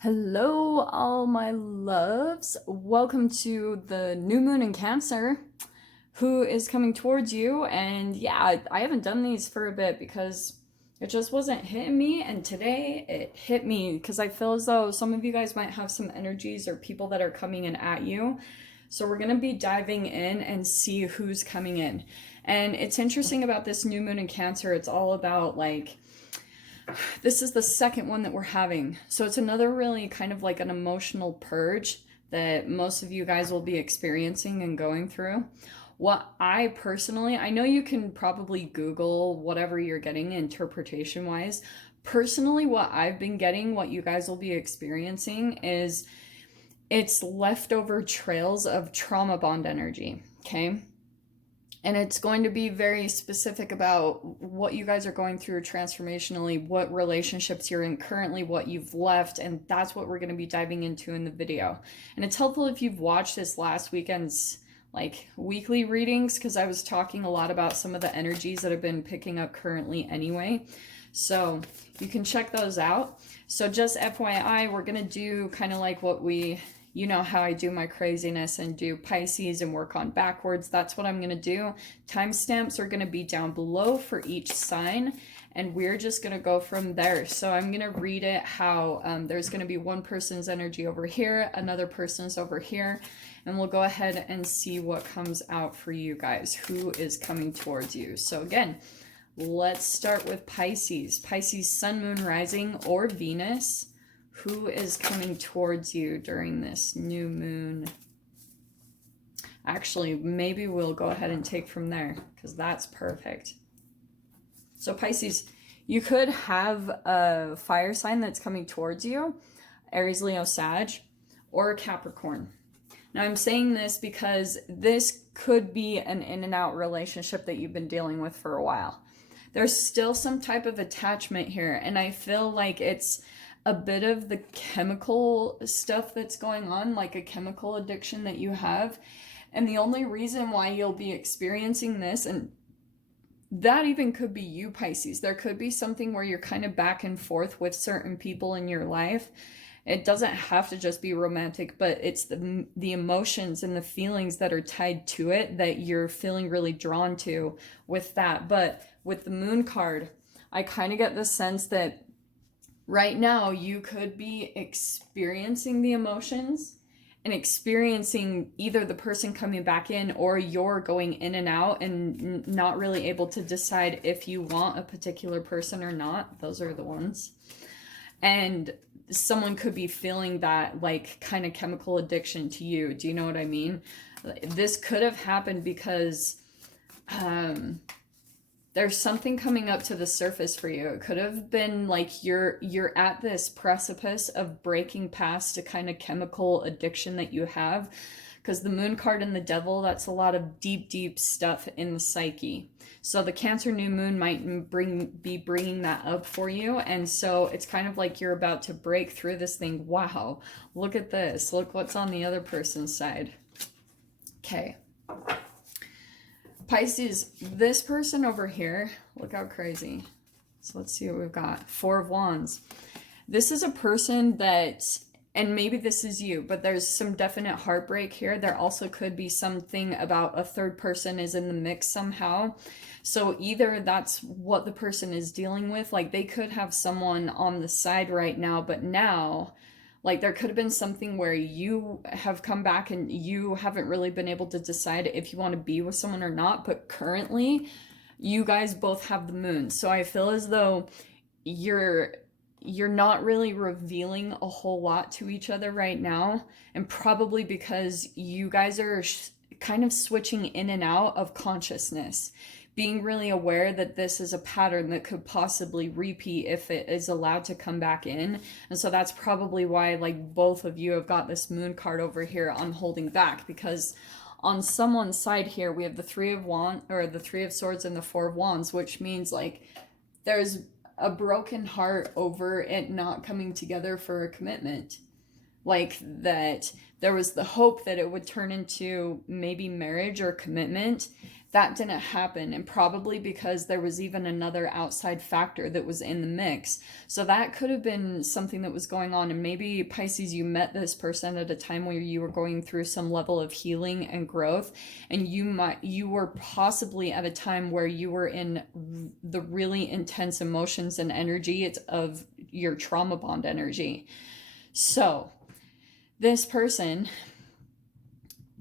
Hello, all my loves. Welcome to the new moon in Cancer, who is coming towards you. And yeah, I haven't done these for a bit because it just wasn't hitting me. And today it hit me because I feel as though some of you guys might have some energies or people that are coming in at you. So we're going to be diving in and see who's coming in. And it's interesting about this new moon in Cancer. It's all about like, this is the second one that we're having. So it's another really kind of like an emotional purge that most of you guys will be experiencing and going through. What I personally, I know you can probably Google whatever you're getting interpretation wise. Personally, what I've been getting, what you guys will be experiencing is it's leftover trails of trauma bond energy, okay? And it's going to be very specific about what you guys are going through transformationally, what relationships you're in currently, what you've left, and that's what we're going to be diving into in the video. And it's helpful if you've watched this last weekend's like weekly readings, because I was talking a lot about some of the energies that have been picking up currently anyway. So you can check those out. So just FYI, we're going to do kind of like what you know how I do my craziness and do Pisces and work on backwards. That's what I'm going to do. Timestamps are going to be down below for each sign, and we're just going to go from there. So I'm going to read it how there's going to be one person's energy over here, another person's over here, and we'll go ahead and see what comes out for you guys, who is coming towards you. So again, let's start with Pisces. Pisces, sun, moon, rising, or Venus. Who is coming towards you during this new moon? Actually, maybe we'll go ahead and take from there because that's perfect. So Pisces, you could have a fire sign that's coming towards you, Aries, Leo, Sag, or a Capricorn. Now I'm saying this because this could be an in and out relationship that you've been dealing with for a while. There's still some type of attachment here, and I feel like it's a bit of the chemical stuff that's going on, like a chemical addiction that you have. And the only reason why you'll be experiencing this, and that even could be you, Pisces, there could be something where you're kind of back and forth with certain people in your life. It doesn't have to just be romantic, but it's the emotions and the feelings that are tied to it that you're feeling really drawn to with that. But with the moon card, I kind of get the sense that right now you could be experiencing the emotions and experiencing either the person coming back in or you're going in and out and not really able to decide if you want a particular person or not. Those are the ones. And someone could be feeling that like kind of chemical addiction to you. Do you know what I mean? This could have happened because there's something coming up to the surface for you. It could have been like you're at this precipice of breaking past a kind of chemical addiction that you have, because the moon card and the devil, that's a lot of deep stuff in the psyche. So the Cancer new moon might be bringing that up for you, and so it's kind of like you're about to break through this thing. Wow, look at this. Look what's on the other person's side. Okay. Pisces, this person over here, look how crazy. So let's see what we've got. Four of Wands. This is a person that, and maybe this is you, but there's some definite heartbreak here. There also could be something about a third person is in the mix somehow. So either that's what the person is dealing with, like they could have someone on the side right now, but now, like there could have been something where you have come back and you haven't really been able to decide if you want to be with someone or not, but currently you guys both have the moon. So I feel as though you're not really revealing a whole lot to each other right now, and probably because you guys are kind of switching in and out of consciousness, being really aware that this is a pattern that could possibly repeat if it is allowed to come back in. And so that's probably why like both of you have got this moon card over here on holding back, because on someone's side here we have the Three of Wands, or the Three of Swords and the Four of Wands, which means like there's a broken heart over it not coming together for a commitment. Like that there was the hope that it would turn into maybe marriage or commitment. that didn't happen, and probably because there was even another outside factor that was in the mix. So that could have been something that was going on, and maybe Pisces, you met this person at a time where you were going through some level of healing and growth, and you were possibly at a time where you were in the really intense emotions and energy of your trauma bond energy. So this person,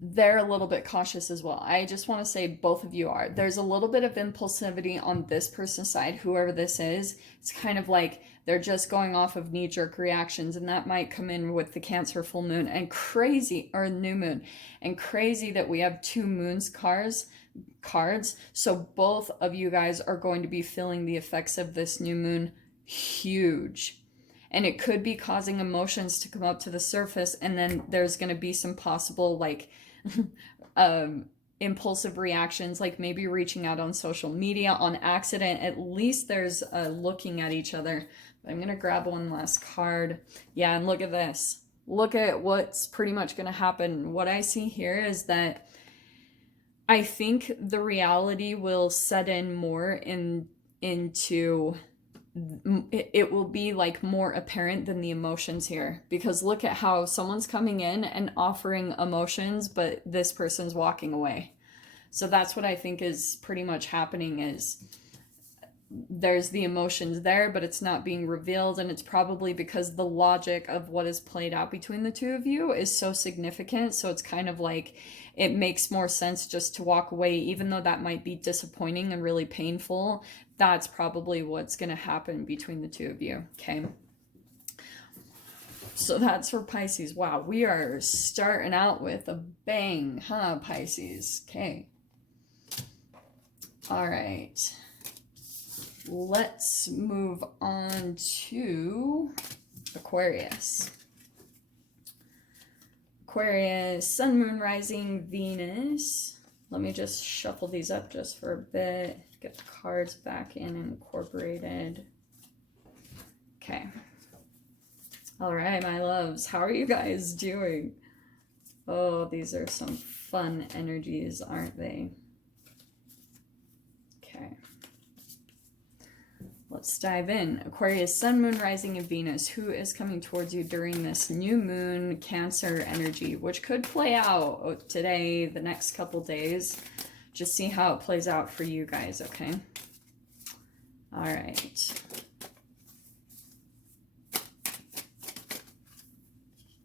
they're a little bit cautious as well. I just want to say both of you are. There's a little bit of impulsivity on this person's side, whoever this is. It's kind of like they're just going off of knee-jerk reactions, and that might come in with the Cancer full moon and crazy, or new moon, and crazy that we have two moons cards. So both of you guys are going to be feeling the effects of this new moon huge. And it could be causing emotions to come up to the surface, and then there's going to be some possible like impulsive reactions, like maybe reaching out on social media on accident. At least there's looking at each other. But I'm going to grab one last card. Yeah, and look at this. Look at what's pretty much going to happen. What I see here is that I think the reality will set in more into it will be like more apparent than the emotions here, because look at how someone's coming in and offering emotions, but this person's walking away. So that's what I think is pretty much happening, is there's the emotions there, but it's not being revealed, and it's probably because the logic of what is played out between the two of you is so significant. So it's kind of like it makes more sense just to walk away, even though that might be disappointing and really painful. That's probably what's going to happen between the two of you. Okay. So that's for Pisces. Wow, we are starting out with a bang, huh, Pisces? Okay. All right. Let's move on to Aquarius. Aquarius, Sun, Moon, Rising, Venus. Let me just shuffle these up just for a bit. Get the cards back in and incorporated. Okay. All right, my loves. How are you guys doing? Oh, these are some fun energies, aren't they? Okay. Let's dive in. Aquarius, Sun, Moon, Rising, and Venus. Who is coming towards you during this new moon Cancer energy, which could play out today, the next couple days. Just see how it plays out for you guys, okay? All right.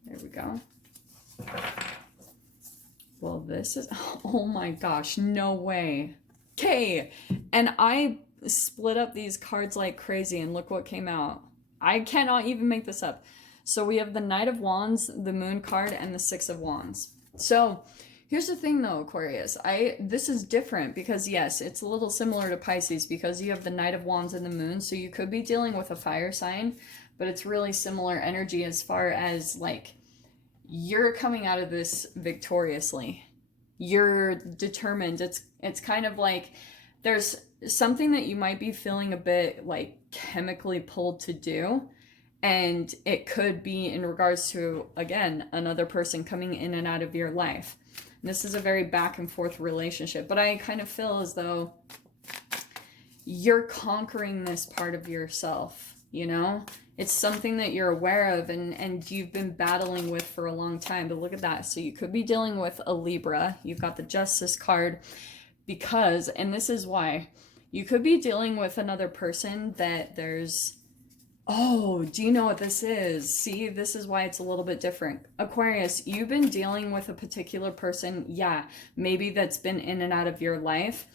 There we go. Well, this is, oh my gosh, no way. Okay, and I split up these cards like crazy, and look what came out. I cannot even make this up. So we have the Knight of Wands, the Moon card, and the Six of Wands. So here's the thing though, Aquarius. This is different because yes, it's a little similar to Pisces because you have the Knight of Wands and the Moon, so you could be dealing with a fire sign, but it's really similar energy as far as like you're coming out of this victoriously. You're determined. It's kind of like there's something that you might be feeling a bit like chemically pulled to do, and it could be in regards to, again, another person coming in and out of your life. And this is a very back and forth relationship, but I kind of feel as though you're conquering this part of yourself, you know? It's something that you're aware of and you've been battling with for a long time, but look at that. So you could be dealing with a Libra. You've got the Justice card because, and this is why, you could be dealing with another person that there's, oh, do you know what this is? See, this is why it's a little bit different. Aquarius, you've been dealing with a particular person, yeah, maybe that's been in and out of your life,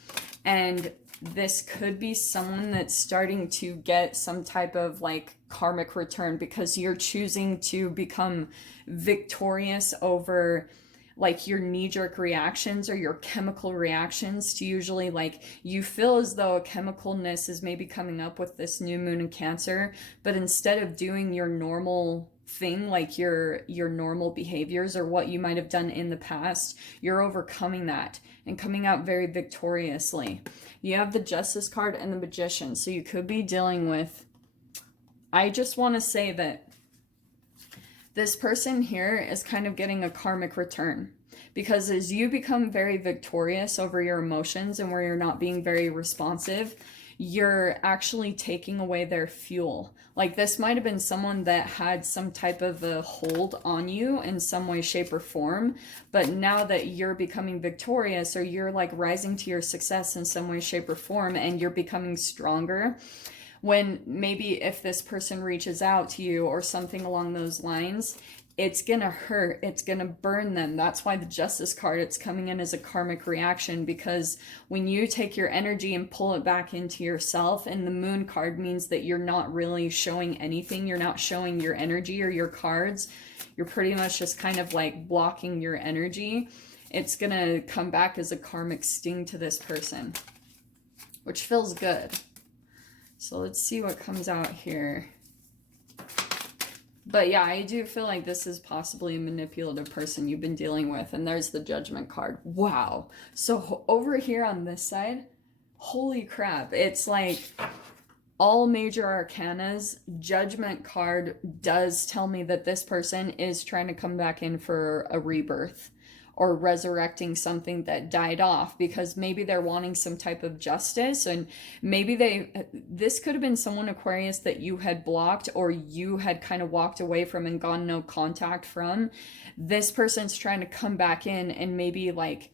and this could be someone that's starting to get some type of like karmic return because you're choosing to become victorious over like your knee-jerk reactions or your chemical reactions to usually like you feel as though a chemicalness is maybe coming up with this new moon in Cancer, but instead of doing your normal thing, like your normal behaviors or what you might have done in the past, you're overcoming that and coming out very victoriously. You have the Justice card and the Magician, so you could be dealing with, I just want to say that This person here is kind of getting a karmic return, because as you become very victorious over your emotions and where you're not being very responsive, you're actually taking away their fuel. Like, this might have been someone that had some type of a hold on you in some way, shape, or form. But now that you're becoming victorious, or you're like rising to your success in some way, shape, or form, and you're becoming stronger, when maybe if this person reaches out to you or something along those lines, it's gonna hurt, it's gonna burn them. That's why the Justice card, it's coming in as a karmic reaction, because when you take your energy and pull it back into yourself, and the Moon card means that you're not really showing anything, you're not showing your energy or your cards, you're pretty much just kind of like blocking your energy, it's gonna come back as a karmic sting to this person, which feels good. So let's see what comes out here. But yeah, I do feel like this is possibly a manipulative person you've been dealing with. And there's the Judgment card. Wow. So over here on this side, holy crap. It's like all major arcanas, Judgment card does tell me that this person is trying to come back in for a rebirth, or resurrecting something that died off, because maybe they're wanting some type of justice, and maybe this could have been someone, Aquarius, that you had blocked or you had kind of walked away from and gone no contact from. This person's trying to come back in and maybe like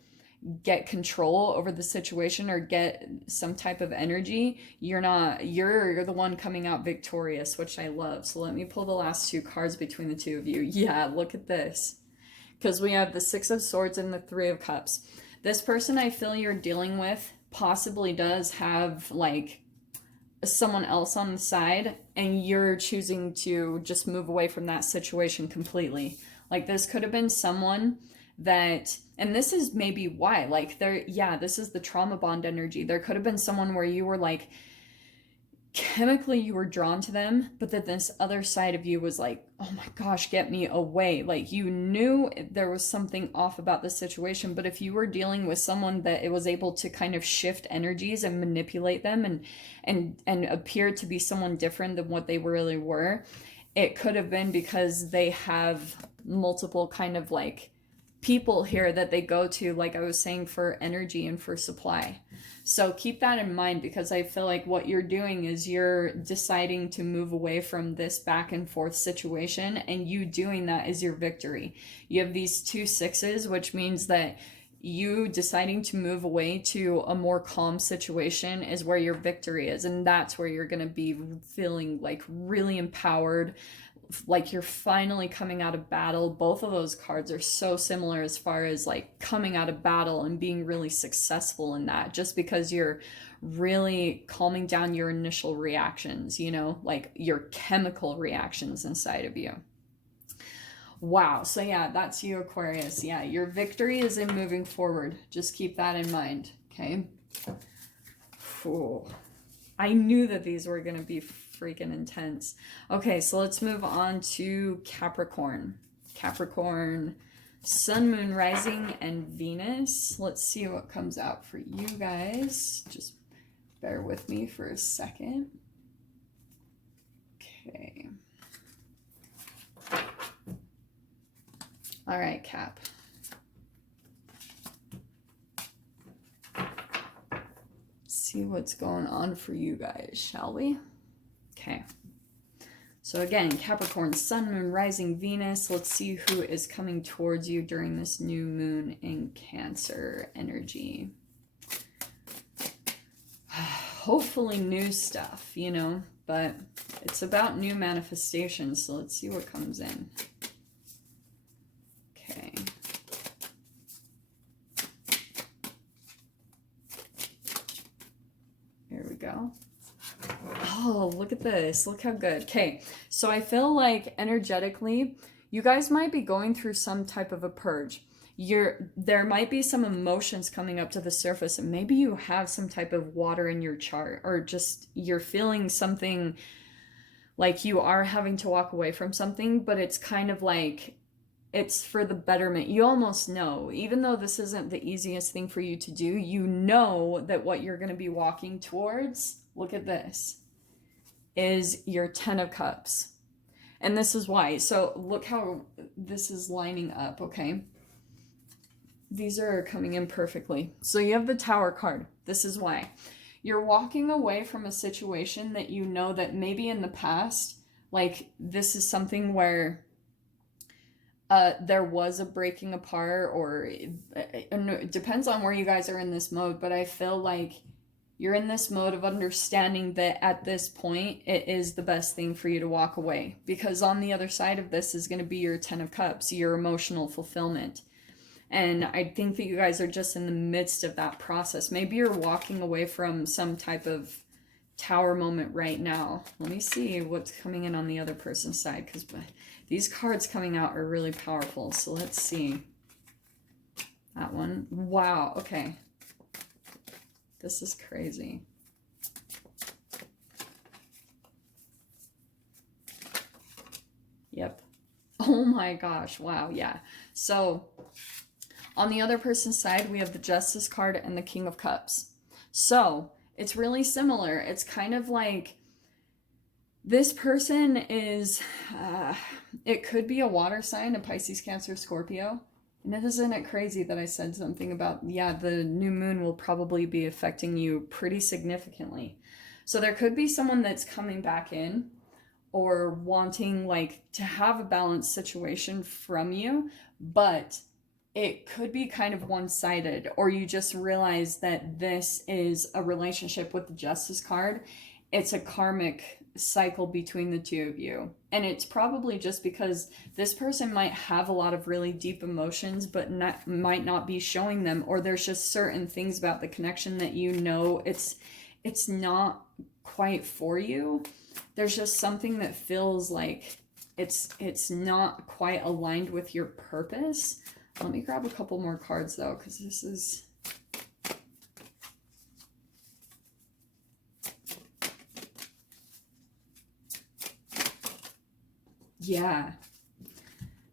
get control over the situation or get some type of energy. You're the one coming out victorious, which I love. So let me pull the last two cards between the two of you. Yeah, look at this. Because we have the Six of Swords and the Three of Cups. This person I feel you're dealing with possibly does have like someone else on the side, and you're choosing to just move away from that situation completely. Like, this could have been someone that, and this is maybe why, like, this is the trauma bond energy. There could have been someone where you were like, chemically you were drawn to them, but that this other side of you was like, oh my gosh, get me away. Like, you knew there was something off about the situation, but if you were dealing with someone that it was able to kind of shift energies and manipulate them and appear to be someone different than what they really were, it could have been because they have multiple kind of like people here that they go to, like I was saying, for energy and for supply. So keep that in mind, because I feel like what you're doing is you're deciding to move away from this back and forth situation, and you doing that is your victory. You have these two sixes, which means that you deciding to move away to a more calm situation is where your victory is, and that's where you're going to be feeling like really empowered, like you're finally coming out of battle. Both of those cards are so similar as far as like coming out of battle and being really successful in that, just because you're really calming down your initial reactions, you know, like your chemical reactions inside of you. Wow. So yeah, that's you, Aquarius. Yeah, your victory is in moving forward. Just keep that in mind. Okay. Ooh. I knew that these were going to be freaking intense. Okay, so let's move on to Capricorn. Capricorn, Sun, Moon, Rising, and Venus. Let's see what comes out for you guys. Just bear with me for a second. Okay. All right, Cap. See what's going on for you guys, shall we? Okay. So again, Capricorn, Sun, Moon, Rising, Venus. Let's see who is coming towards you during this new moon in Cancer energy. Hopefully new stuff, you know, but it's about new manifestations. So let's see what comes in. Okay. Here we go. Oh, look at this. Look how good. Okay, so I feel like energetically, you guys might be going through some type of a purge. There might be some emotions coming up to the surface, and maybe you have some type of water in your chart, or just you're feeling something like you are having to walk away from something, but it's kind of like it's for the betterment. You almost know, even though this isn't the easiest thing for you to do, you know that what you're going to be walking towards, look at this, is your Ten of Cups. And this is why. So look how this is lining up, okay? These are coming in perfectly. So you have the Tower card. This is why. You're walking away from a situation that you know that maybe in the past, like this is something where there was a breaking apart, or it depends on where you guys are in this mode, but I feel like you're in this mode of understanding that at this point, it is the best thing for you to walk away. Because on the other side of this is going to be your Ten of Cups, your emotional fulfillment. And I think that you guys are just in the midst of that process. Maybe you're walking away from some type of Tower moment right now. Let me see what's coming in on the other person's side, because these cards coming out are really powerful. So let's see. That one. Wow. Okay. This is crazy. Yep. Oh my gosh. Wow. Yeah. So on the other person's side, we have the Justice card and the King of Cups. So it's really similar. It's kind of like this person is, it could be a water sign, a Pisces, Cancer, Scorpio. And isn't it crazy that I said something about, yeah, the new moon will probably be affecting you pretty significantly. So there could be someone that's coming back in or wanting like to have a balanced situation from you, but it could be kind of one-sided, or you just realize that this is a relationship with the Justice card. It's a karmic cycle between the two of you. And it's probably just because this person might have a lot of really deep emotions, but might not be showing them, or there's just certain things about the connection that you know it's not quite for you. There's just something that feels like it's not quite aligned with your purpose. Let me grab a couple more cards though, because this is... Yeah.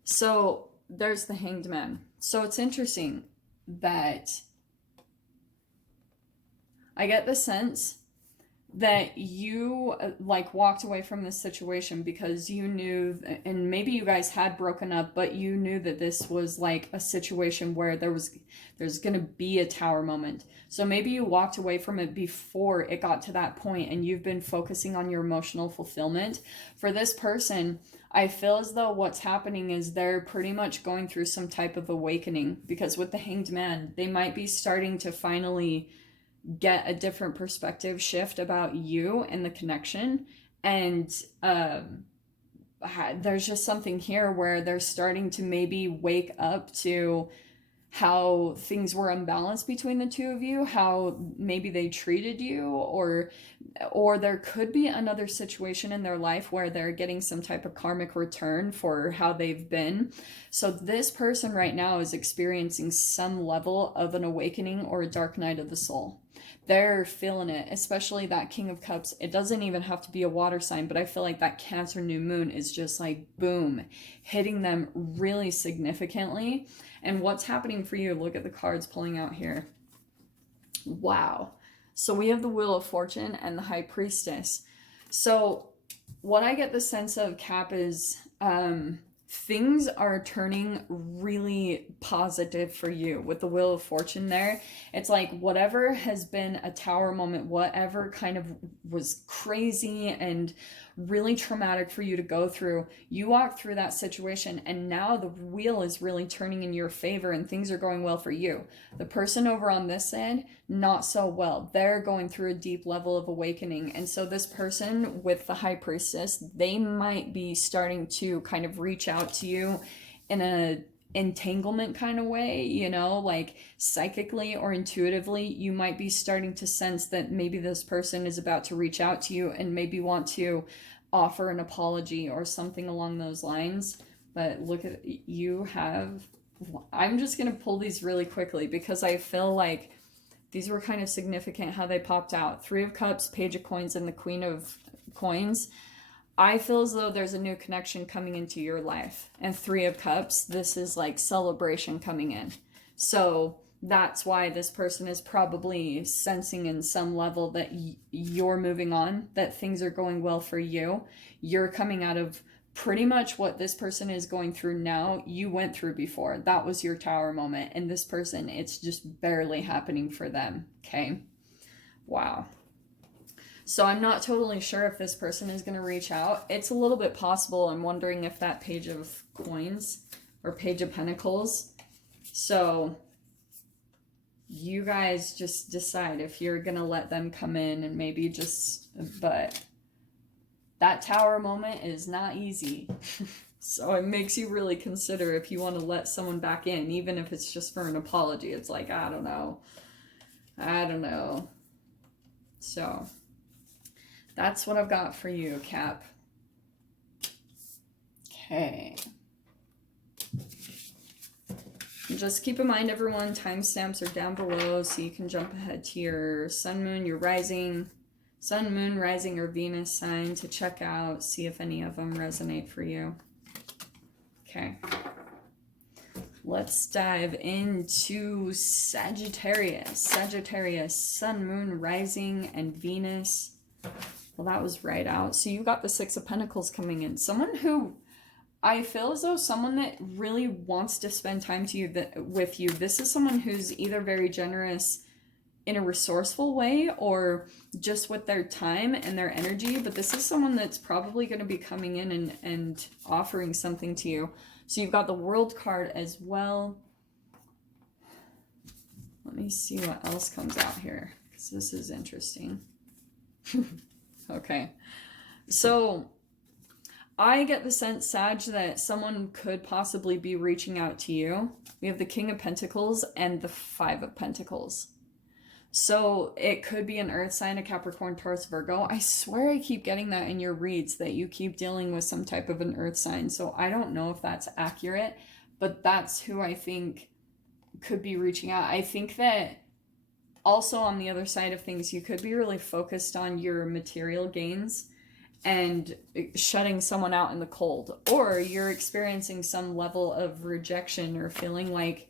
So there's the Hanged Man. So it's interesting that I get the sense that you like walked away from this situation because you knew, and maybe you guys had broken up, but you knew that this was like a situation where there's going to be a Tower moment. So maybe you walked away from it before it got to that point, and you've been focusing on your emotional fulfillment. For this person, I feel as though what's happening is they're pretty much going through some type of awakening, because with the Hanged Man, they might be starting to finally get a different perspective shift about you and the connection. And there's just something here where they're starting to maybe wake up to how things were unbalanced between the two of you, how maybe they treated you, or there could be another situation in their life where they're getting some type of karmic return for how they've been. So this person right now is experiencing some level of an awakening or a dark night of the soul. They're feeling it, especially that King of Cups. It doesn't even have to be a water sign, but I feel like that Cancer new moon is just like, boom, hitting them really significantly. And what's happening for you? Look at the cards pulling out here. Wow. So we have the Wheel of Fortune and the High Priestess. So what I get the sense of, Cap, is things are turning really positive for you with the Wheel of Fortune there. It's like whatever has been a Tower moment, whatever kind of was crazy and really traumatic for you to go through, you walked through that situation, and now the wheel is really turning in your favor and things are going well for you. The person over on this end, not so well. They're going through a deep level of awakening. And so this person with the High Priestess, they might be starting to kind of reach out to you in a entanglement kind of way, you know, like psychically or intuitively. You might be starting to sense that maybe this person is about to reach out to you and maybe want to offer an apology or something along those lines. But look at, you have, I'm just going to pull these really quickly because I feel like these were kind of significant how they popped out. Three of Cups, Page of Coins, and the Queen of Coins. I feel as though there's a new connection coming into your life. And Three of Cups, this is like celebration coming in. So that's why this person is probably sensing in some level that you're moving on, that things are going well for you. You're coming out of pretty much what this person is going through now, you went through before. That was your Tower moment. And this person, it's just barely happening for them. Okay. Wow. So I'm not totally sure if this person is going to reach out. It's a little bit possible. I'm wondering if that Page of Coins or Page of Pentacles. So you guys just decide if you're going to let them come in and maybe just, but that Tower moment is not easy. So it makes you really consider if you want to let someone back in, even if it's just for an apology. It's like, I don't know. So that's what I've got for you, Cap. Okay. Just keep in mind, everyone, timestamps are down below, so you can jump ahead to your sun, moon, your rising, sun, moon, rising, or Venus sign to check out, see if any of them resonate for you. Okay. Let's dive into Sagittarius. Sagittarius, sun, moon, rising, and Venus. Well, that was right out. So you got the Six of Pentacles coming in. Someone who, I feel as though someone that really wants to spend time with you. This is someone who's either very generous in a resourceful way or just with their time and their energy. But this is someone that's probably going to be coming in and offering something to you. So you've got the World card as well. Let me see what else comes out here, because this is interesting. Okay. So I get the sense, Sag, that someone could possibly be reaching out to you. We have the King of Pentacles and the Five of Pentacles. So it could be an earth sign, a Capricorn, Taurus, Virgo. I swear I keep getting that in your reads, that you keep dealing with some type of an earth sign. So I don't know if that's accurate, but that's who I think could be reaching out. I think that also on the other side of things, you could be really focused on your material gains and shutting someone out in the cold, or you're experiencing some level of rejection or feeling like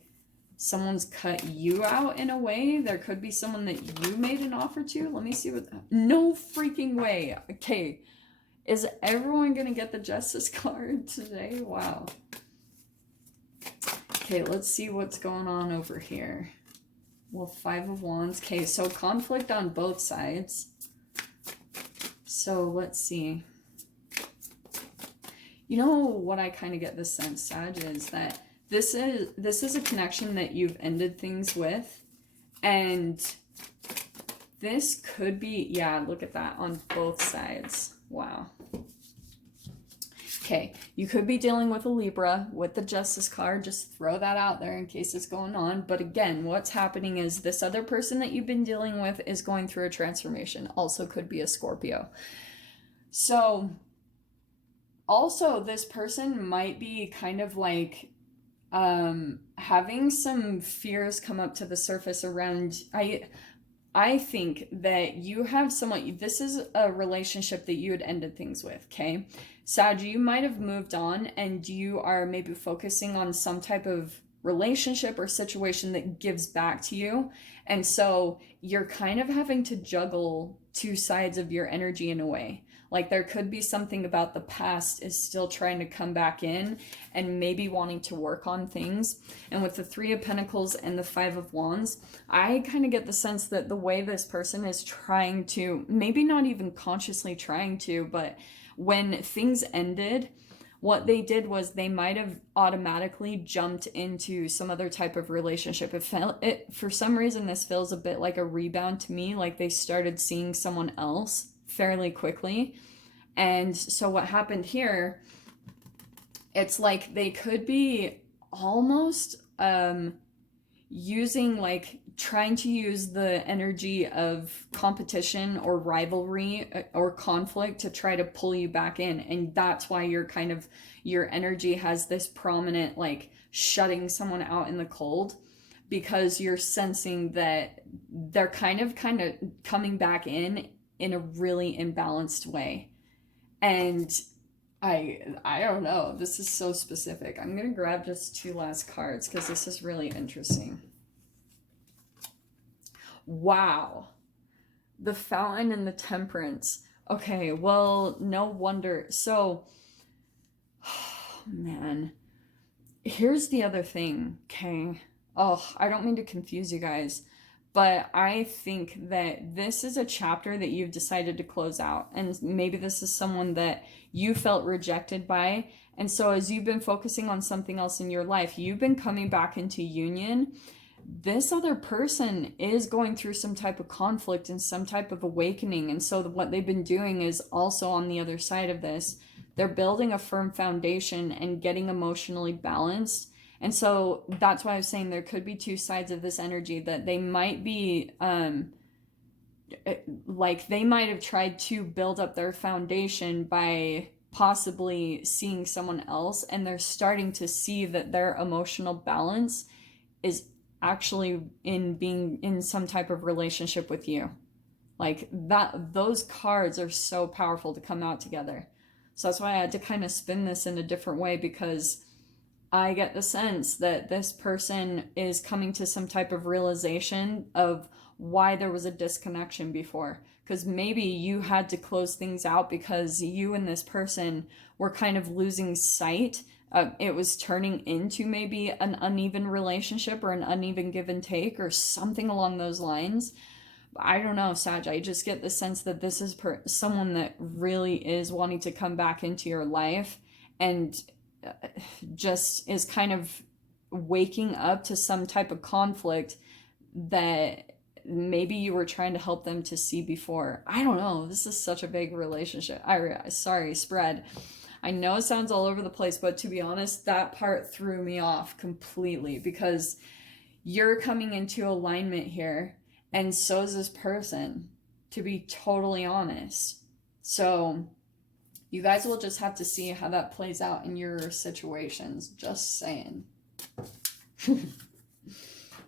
someone's cut you out in a way. There could be someone that you made an offer to. Let me see what, no freaking way. Okay. Is everyone going to get the Justice card today? Wow. Okay, let's see what's going on over here. Well, Five of Wands. Okay, so conflict on both sides. So let's see. You know what I kind of get the sense, Sag, is that this is a connection that you've ended things with, and this could be, yeah, look at that, on both sides. Wow. Okay, you could be dealing with a Libra with the Justice card. Just throw that out there in case it's going on. But again, what's happening is this other person that you've been dealing with is going through a transformation. Also could be a Scorpio. So also this person might be kind of like having some fears come up to the surface around, I think that you have someone, this is a relationship that you had ended things with, okay? Sag, you might have moved on and you are maybe focusing on some type of relationship or situation that gives back to you. And so you're kind of having to juggle two sides of your energy in a way. Like there could be something about the past is still trying to come back in and maybe wanting to work on things. And with the Three of Pentacles and the Five of Wands, I kind of get the sense that the way this person is trying to, maybe not even consciously trying to, but when things ended, what they did was they might have automatically jumped into some other type of relationship. For some reason, this feels a bit like a rebound to me, like they started seeing someone else fairly quickly. And so what happened here, it's like they could be almost using, like, trying to use the energy of competition or rivalry or conflict to try to pull you back in. And that's why you're kind of, your energy has this prominent, like, shutting someone out in the cold, because you're sensing that they're kind of coming back in a really imbalanced way. And I don't know, this is so specific. I'm gonna grab just two last cards because this is really interesting. Wow, the Fountain and the Temperance. Okay, well, no wonder. So Man. Here's the other thing, okay? Oh, I don't mean to confuse you guys, but I think that this is a chapter that you've decided to close out. And maybe this is someone that you felt rejected by. And so as you've been focusing on something else in your life, you've been coming back into union. This other person is going through some type of conflict and some type of awakening. And so what they've been doing is also on the other side of this, they're building a firm foundation and getting emotionally balanced. And so that's why I was saying there could be two sides of this energy, that they might be like they might have tried to build up their foundation by possibly seeing someone else, and they're starting to see that their emotional balance is actually in being in some type of relationship with you. Like that, those cards are so powerful to come out together. So that's why I had to kind of spin this in a different way, because I get the sense that this person is coming to some type of realization of why there was a disconnection before. Because maybe you had to close things out because you and this person were kind of losing sight. It was turning into maybe an uneven relationship or an uneven give and take or something along those lines. I don't know, Sag. I just get the sense that this is someone that really is wanting to come back into your life and just is kind of waking up to some type of conflict that maybe you were trying to help them to see before. I don't know. This is such a vague relationship. Sorry, spread. I know it sounds all over the place, but to be honest, that part threw me off completely, because you're coming into alignment here. And so is this person, to be totally honest. So you guys will just have to see how that plays out in your situations. Just saying.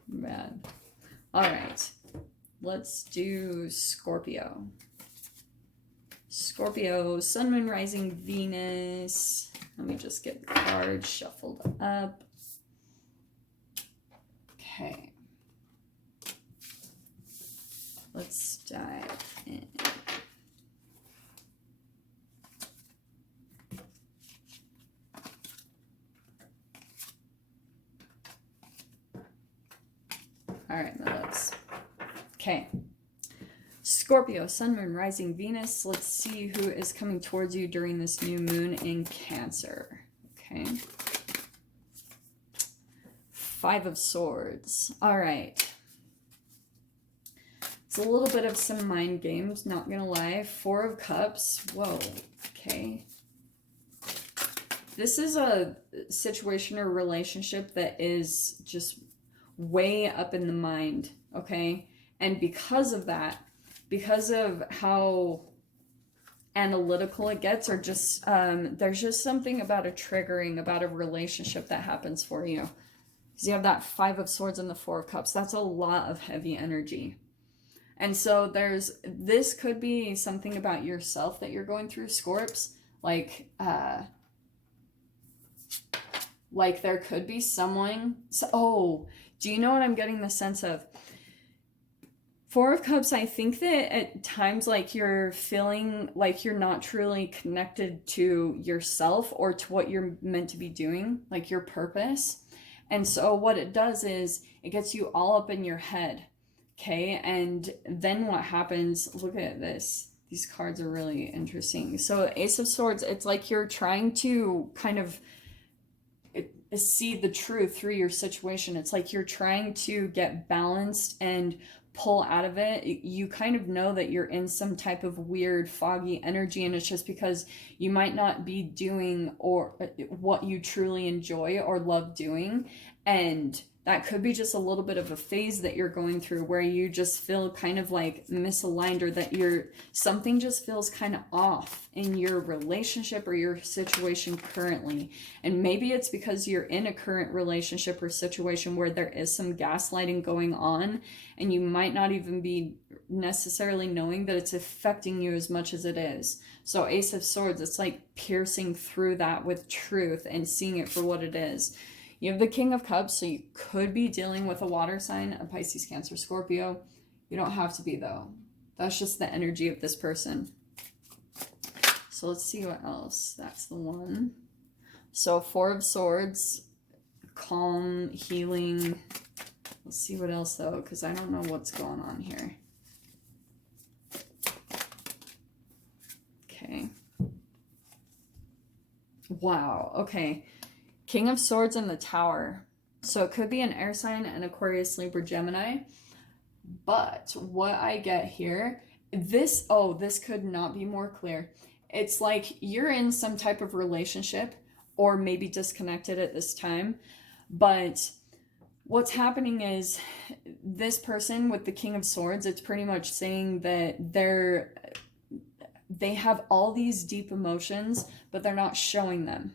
Man. All right. Let's do Scorpio. Scorpio, Sun, Moon, Rising, Venus. Let me just get the cards shuffled up. Okay. Let's dive in. All right, my loves. Okay. Scorpio, Sun, Moon, Rising, Venus. Let's see who is coming towards you during this new moon in Cancer. Okay. Five of Swords. All right. It's a little bit of some mind games, not gonna lie. Four of Cups. Whoa. Okay. This is a situation or relationship that is just way up in the mind, okay? And because of that, because of how analytical it gets, or just there's just something about a triggering about a relationship that happens for you. Because you have that Five of Swords and the Four of Cups. That's a lot of heavy energy. And so this could be something about yourself that you're going through, Scorps. Like there could be someone. Do you know what I'm getting the sense of? Four of Cups, I think that at times, like, you're feeling like you're not truly connected to yourself or to what you're meant to be doing, like your purpose. And so what it does is it gets you all up in your head. Okay, and then what happens, look at this. These cards are really interesting. So Ace of Swords, it's like you're trying to kind of see the truth through your situation. It's like you're trying to get balanced and pull out of it. You kind of know that you're in some type of weird foggy energy, and it's just because you might not be doing or what you truly enjoy or love doing. And that could be just a little bit of a phase that you're going through where you just feel kind of like misaligned, or that something just feels kind of off in your relationship or your situation currently. And maybe it's because you're in a current relationship or situation where there is some gaslighting going on, and you might not even be necessarily knowing that it's affecting you as much as it is. So Ace of Swords, it's like piercing through that with truth and seeing it for what it is. You have the King of Cups, so you could be dealing with a water sign, a Pisces, Cancer, Scorpio. You don't have to be, though. That's just the energy of this person. So let's see what else. That's the one. So 4 of Swords, calm, healing. Let's see what else though, because I don't know what's going on here. Okay. Wow. Okay. King of Swords and the Tower. So it could be an air sign, an Aquarius, Libra, Gemini. But what I get here, this could not be more clear. It's like you're in some type of relationship or maybe disconnected at this time. But what's happening is this person with the King of Swords, it's pretty much saying that they have all these deep emotions, but they're not showing them.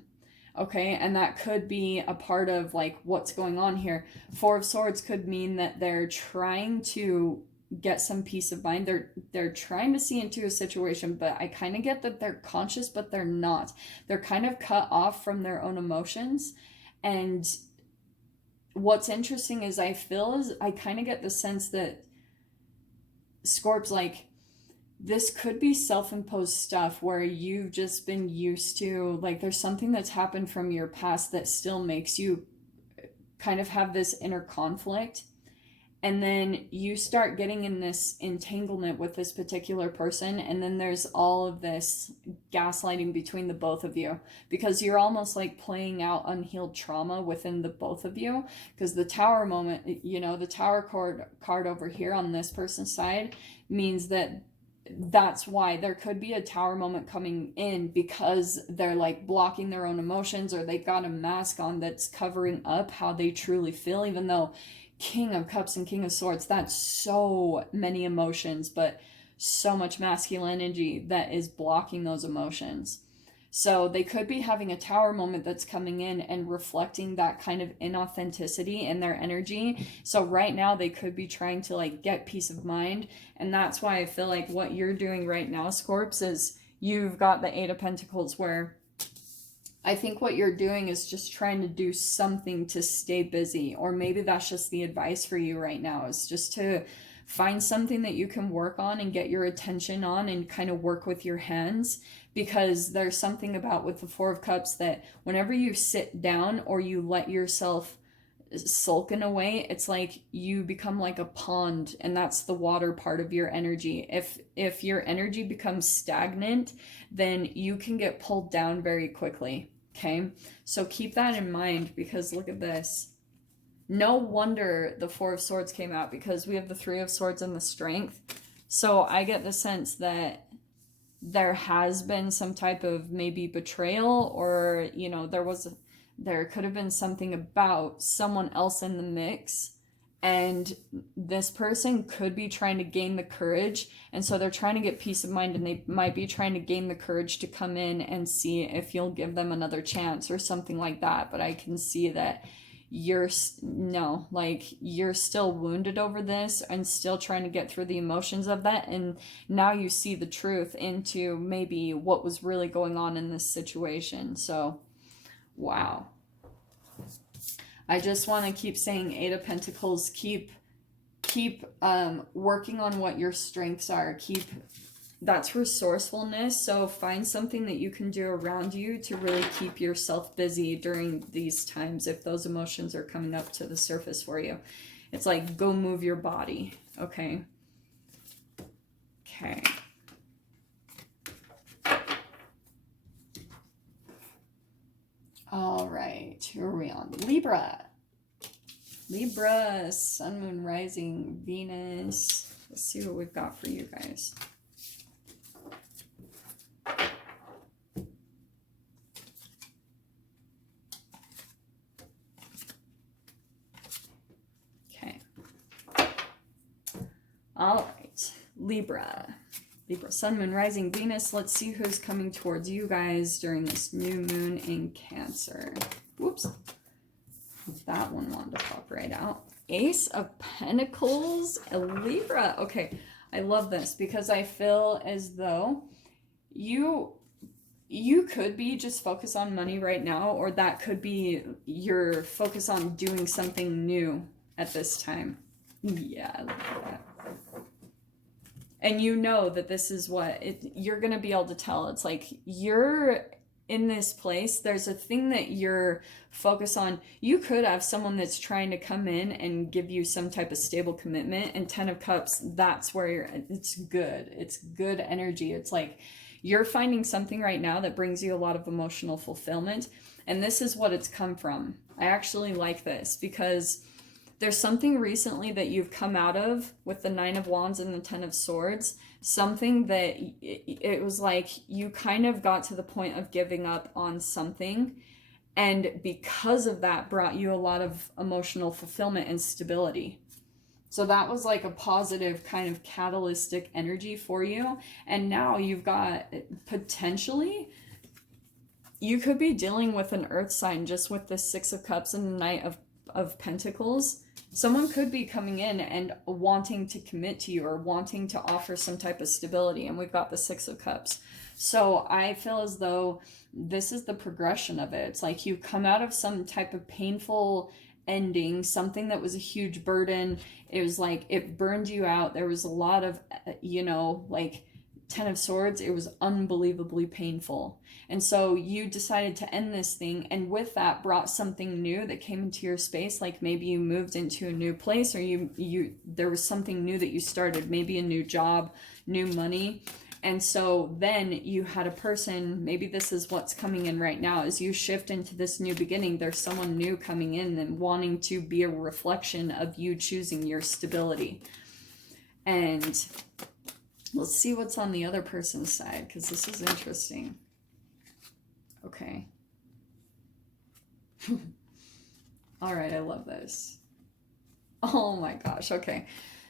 Okay, and that could be a part of like what's going on here. 4 of Swords could mean that they're trying to get some peace of mind. They're trying to see into a situation, but I kind of get that they're conscious, but they're not. They're kind of cut off from their own emotions. And what's interesting is I kind of get the sense that Scorp's like, this could be self-imposed stuff where you've just been used to, like, there's something that's happened from your past that still makes you kind of have this inner conflict. And then you start getting in this entanglement with this particular person. And then there's all of this gaslighting between the both of you, because you're almost like playing out unhealed trauma within the both of you. Because the Tower moment, you know, the Tower card over here on this person's side means that that's why there could be a Tower moment coming in, because they're like blocking their own emotions, or they got a mask on that's covering up how they truly feel, even though King of Cups and King of Swords, that's so many emotions, but so much masculine energy that is blocking those emotions. So they could be having a Tower moment that's coming in and reflecting that kind of inauthenticity in their energy. So right now they could be trying to like get peace of mind. And that's why I feel like what you're doing right now, Scorps, is you've got the 8 of Pentacles, where I think what you're doing is just trying to do something to stay busy. Or maybe that's just the advice for you right now, is just to find something that you can work on and get your attention on and kind of work with your hands. Because there's something about with the 4 of Cups that whenever you sit down or you let yourself sulk in a way, it's like you become like a pond, and that's the water part of your energy. If your energy becomes stagnant, then you can get pulled down very quickly. Okay, so keep that in mind, because look at this. No wonder the 4 of Swords came out, because we have the 3 of Swords and the Strength. So I get the sense that there has been some type of maybe betrayal, or, you know, there could have been something about someone else in the mix, and this person could be trying to gain the courage, and so they're trying to get peace of mind, and they might be trying to gain the courage to come in and see if you'll give them another chance or something like that. But I can see that you're still wounded over this and still trying to get through the emotions of that, and now you see the truth into maybe what was really going on in this situation. So wow, I just want to keep saying 8 of Pentacles, keep working on what your strengths are. That's resourcefulness. So find something that you can do around you to really keep yourself busy during these times if those emotions are coming up to the surface for you. It's like, go move your body. Okay. Okay. All right. Who are we on? Libra. Libra, Sun, Moon, Rising, Venus. Let's see what we've got for you guys. All right, Libra, Sun, Moon, Rising, Venus. Let's see who's coming towards you guys during this new moon in Cancer. Whoops, that one wanted to pop right out. Ace of Pentacles, Libra. Okay, I love this, because I feel as though you could be just focused on money right now, or that could be your focus on doing something new at this time. Yeah, I love that. And you know that this is what you're going to be able to tell. It's like you're in this place, there's a thing that you're focused on. You could have someone that's trying to come in and give you some type of stable commitment, and 10 of Cups, that's where it's good. It's good energy. It's like you're finding something right now that brings you a lot of emotional fulfillment, and this is what it's come from. I actually like this because there's something recently that you've come out of with the 9 of Wands and the 10 of Swords, something that it was like you kind of got to the point of giving up on something, and because of that brought you a lot of emotional fulfillment and stability. So that was like a positive kind of catalytic energy for you. And now you've got, potentially, you could be dealing with an earth sign just with the 6 of Cups and the Knight of Pentacles. Someone could be coming in and wanting to commit to you or wanting to offer some type of stability. And we've got the 6 of Cups. So I feel as though this is the progression of it. It's like you come out of some type of painful ending, something that was a huge burden. It was like it burned you out. There was a lot of, you know, like 10 of Swords, it was unbelievably painful. And so you decided to end this thing, and with that brought something new that came into your space. Like maybe you moved into a new place, or there was something new that you started, maybe a new job, new money. And so then you had a person, maybe this is what's coming in right now, as you shift into this new beginning, there's someone new coming in and wanting to be a reflection of you choosing your stability. And let's see what's on the other person's side, because this is interesting. Okay. All right, I love this. Oh my gosh, okay.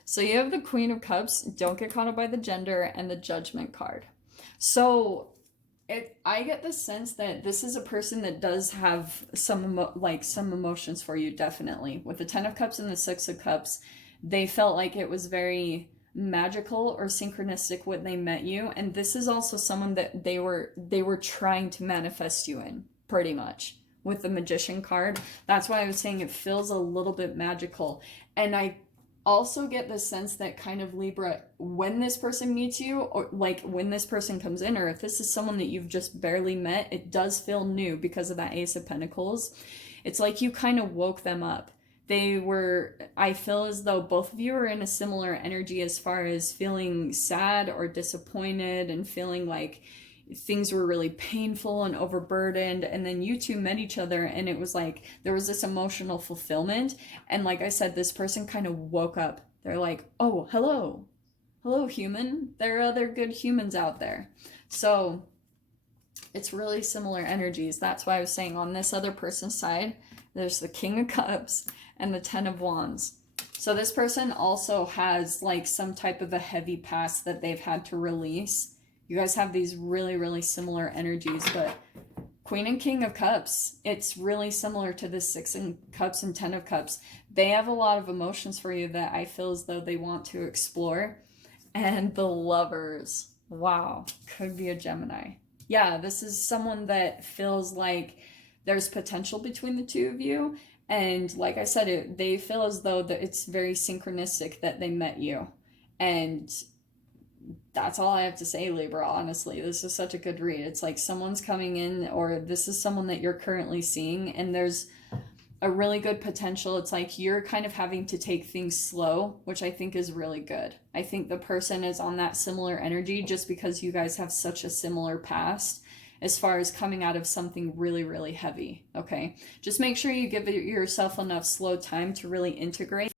So you have the Queen of Cups, don't get caught up by the gender, and the Judgment card. So I get the sense that this is a person that does have some emotions for you, definitely. With the 10 of Cups and the 6 of Cups, they felt like it was very magical or synchronistic when they met you, and this is also someone that they were trying to manifest you in, pretty much, with the Magician card. That's why I was saying it feels a little bit magical. And I also get the sense that kind of Libra, when this person meets you, or like when this person comes in, or if this is someone that you've just barely met, it does feel new because of that Ace of Pentacles. It's like you kind of woke them up. I feel as though both of you are in a similar energy as far as feeling sad or disappointed and feeling like things were really painful and overburdened. And then you two met each other, and it was like there was this emotional fulfillment. And like I said, this person kind of woke up. They're like, oh, hello. Hello, human. There are other good humans out there. So it's really similar energies. That's why I was saying on this other person's side, there's the King of Cups and the 10 of Wands. So this person also has like some type of a heavy past that they've had to release. You guys have these really, really similar energies, but Queen and King of Cups, it's really similar to the 6 of Cups and 10 of Cups. They have a lot of emotions for you that I feel as though they want to explore. And the Lovers, wow, could be a Gemini. Yeah, this is someone that feels like there's potential between the two of you. And like I said, they feel as though that it's very synchronistic that they met you. And that's all I have to say, Libra, honestly. This is such a good read. It's like someone's coming in, or this is someone that you're currently seeing, and there's a really good potential. It's like you're kind of having to take things slow, which I think is really good. I think the person is on that similar energy just because you guys have such a similar past as far as coming out of something really, really heavy, okay? Just make sure you give yourself enough slow time to really integrate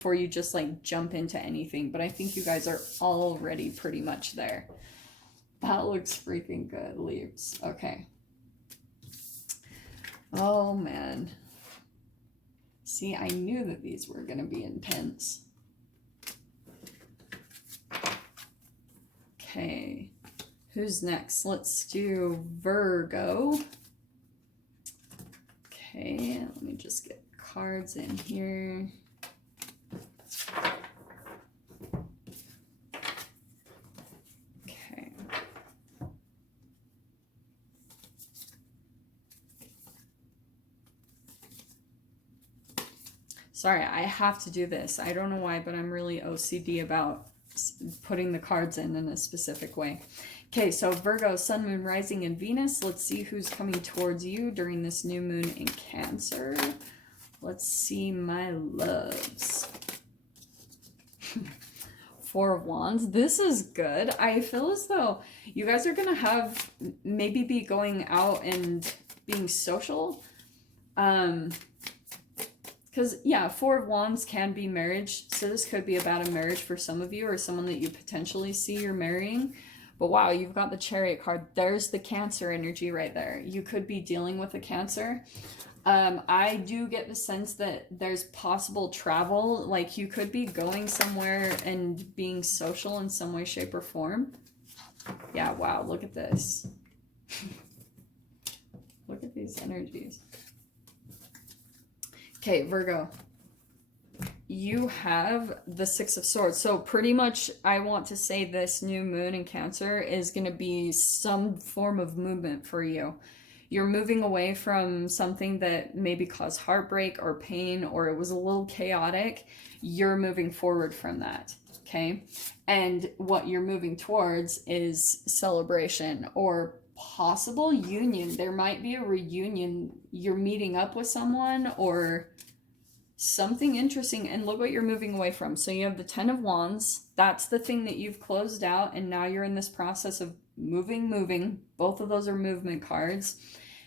before you just like jump into anything. But I think you guys are already pretty much there. That looks freaking good, Leaves. Okay. Oh, man. See, I knew that these were going to be intense. Okay. Who's next? Let's do Virgo. Okay, let me just get cards in here. Okay. Sorry, I have to do this. I don't know why, but I'm really OCD about putting the cards in a specific way. Okay, so Virgo, Sun, Moon, Rising, and Venus. Let's see who's coming towards you during this new moon in Cancer. Let's see, my loves. Four of Wands. This is good. I feel as though you guys are going to have, maybe be going out and being social. Because, yeah, Four of Wands can be marriage. So this could be about a marriage for some of you or someone that you potentially see you're marrying. But wow, you've got the Chariot card. There's the Cancer energy right there. You could be dealing with a Cancer. I do get the sense that there's possible travel. Like you could be going somewhere and being social in some way, shape, or form. Yeah, wow, look at this. Look at these energies. Okay, Virgo. You have the Six of Swords. So pretty much I want to say this new moon in Cancer is going to be some form of movement for you. You're moving away from something that maybe caused heartbreak or pain or it was a little chaotic. You're moving forward from that, okay? And what you're moving towards is celebration or possible union. There might be a reunion. You're meeting up with someone or something interesting, and look what you're moving away from. So you have the Ten of Wands. That's the thing that you've closed out, and now you're in this process of moving. Both of those are movement cards.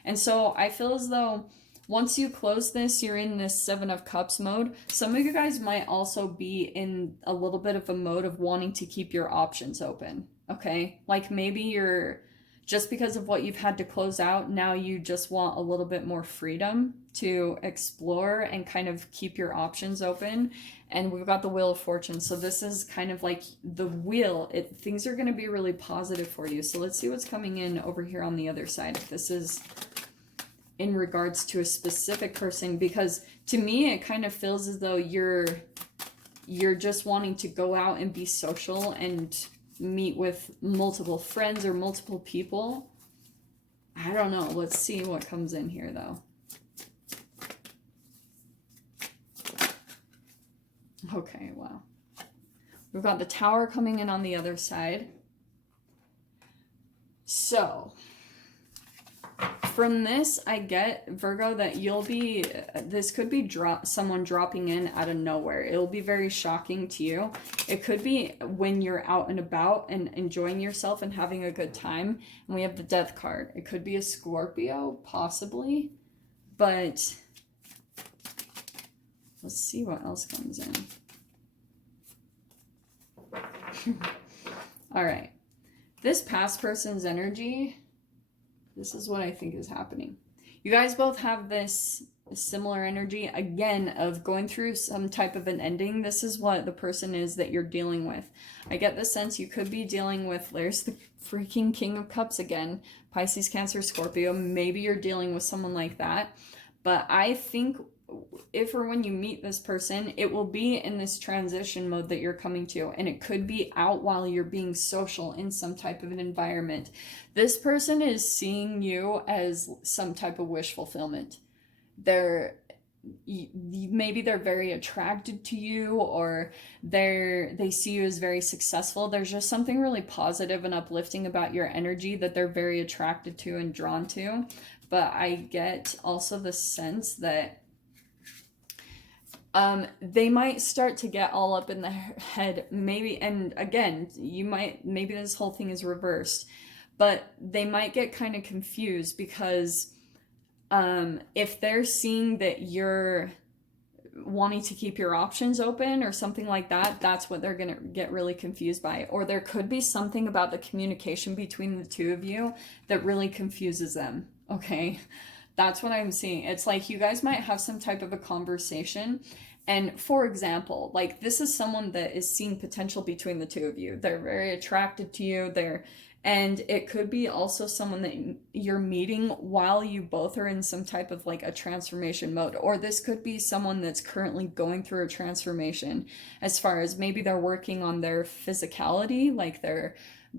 And so I feel as though once you close this, you're in this Seven of Cups mode. Some of you guys might also be in a little bit of a mode of wanting to keep your options open, okay? Like maybe you're, just because of what you've had to close out, now you just want a little bit more freedom to explore and kind of keep your options open. And we've got the Wheel of Fortune. So this is kind of like the wheel. Things are going to be really positive for you. So let's see what's coming in over here on the other side. If this is in regards to a specific person, because to me, it kind of feels as though you're just wanting to go out and be social and meet with multiple friends or multiple people. I don't know. Let's see what comes in here though. Okay, wow. We've got the Tower coming in on the other side. So from this, I get, Virgo, that you'll be, this could be someone dropping in out of nowhere. It'll be very shocking to you. It could be when you're out and about and enjoying yourself and having a good time. And we have the Death card. It could be a Scorpio, possibly. But let's see what else comes in. All right. This past person's energy, this is what I think is happening. You guys both have this similar energy, again, of going through some type of an ending. This is what the person is that you're dealing with. I get the sense you could be dealing with, there's the freaking King of Cups again, Pisces, Cancer, Scorpio. Maybe you're dealing with someone like that. But I think if or when you meet this person, it will be in this transition mode that you're coming to, and it could be out while you're being social in some type of an environment. This person is seeing you as some type of wish fulfillment. Maybe they're very attracted to you, or they see you as very successful. There's just something really positive and uplifting about your energy that they're very attracted to and drawn to. But I get also the sense that they might start to get all up in the head, maybe, and again, maybe this whole thing is reversed, but they might get kind of confused because if they're seeing that you're wanting to keep your options open or something like that, that's what they're going to get really confused by. Or there could be something about the communication between the two of you that really confuses them, okay? That's what I'm seeing. It's like you guys might have some type of a conversation. And for example, like this is someone that is seeing potential between the two of you. They're very attracted to you. And it could be also someone that you're meeting while you both are in some type of like a transformation mode. Or this could be someone that's currently going through a transformation, as far as maybe they're working on their physicality, like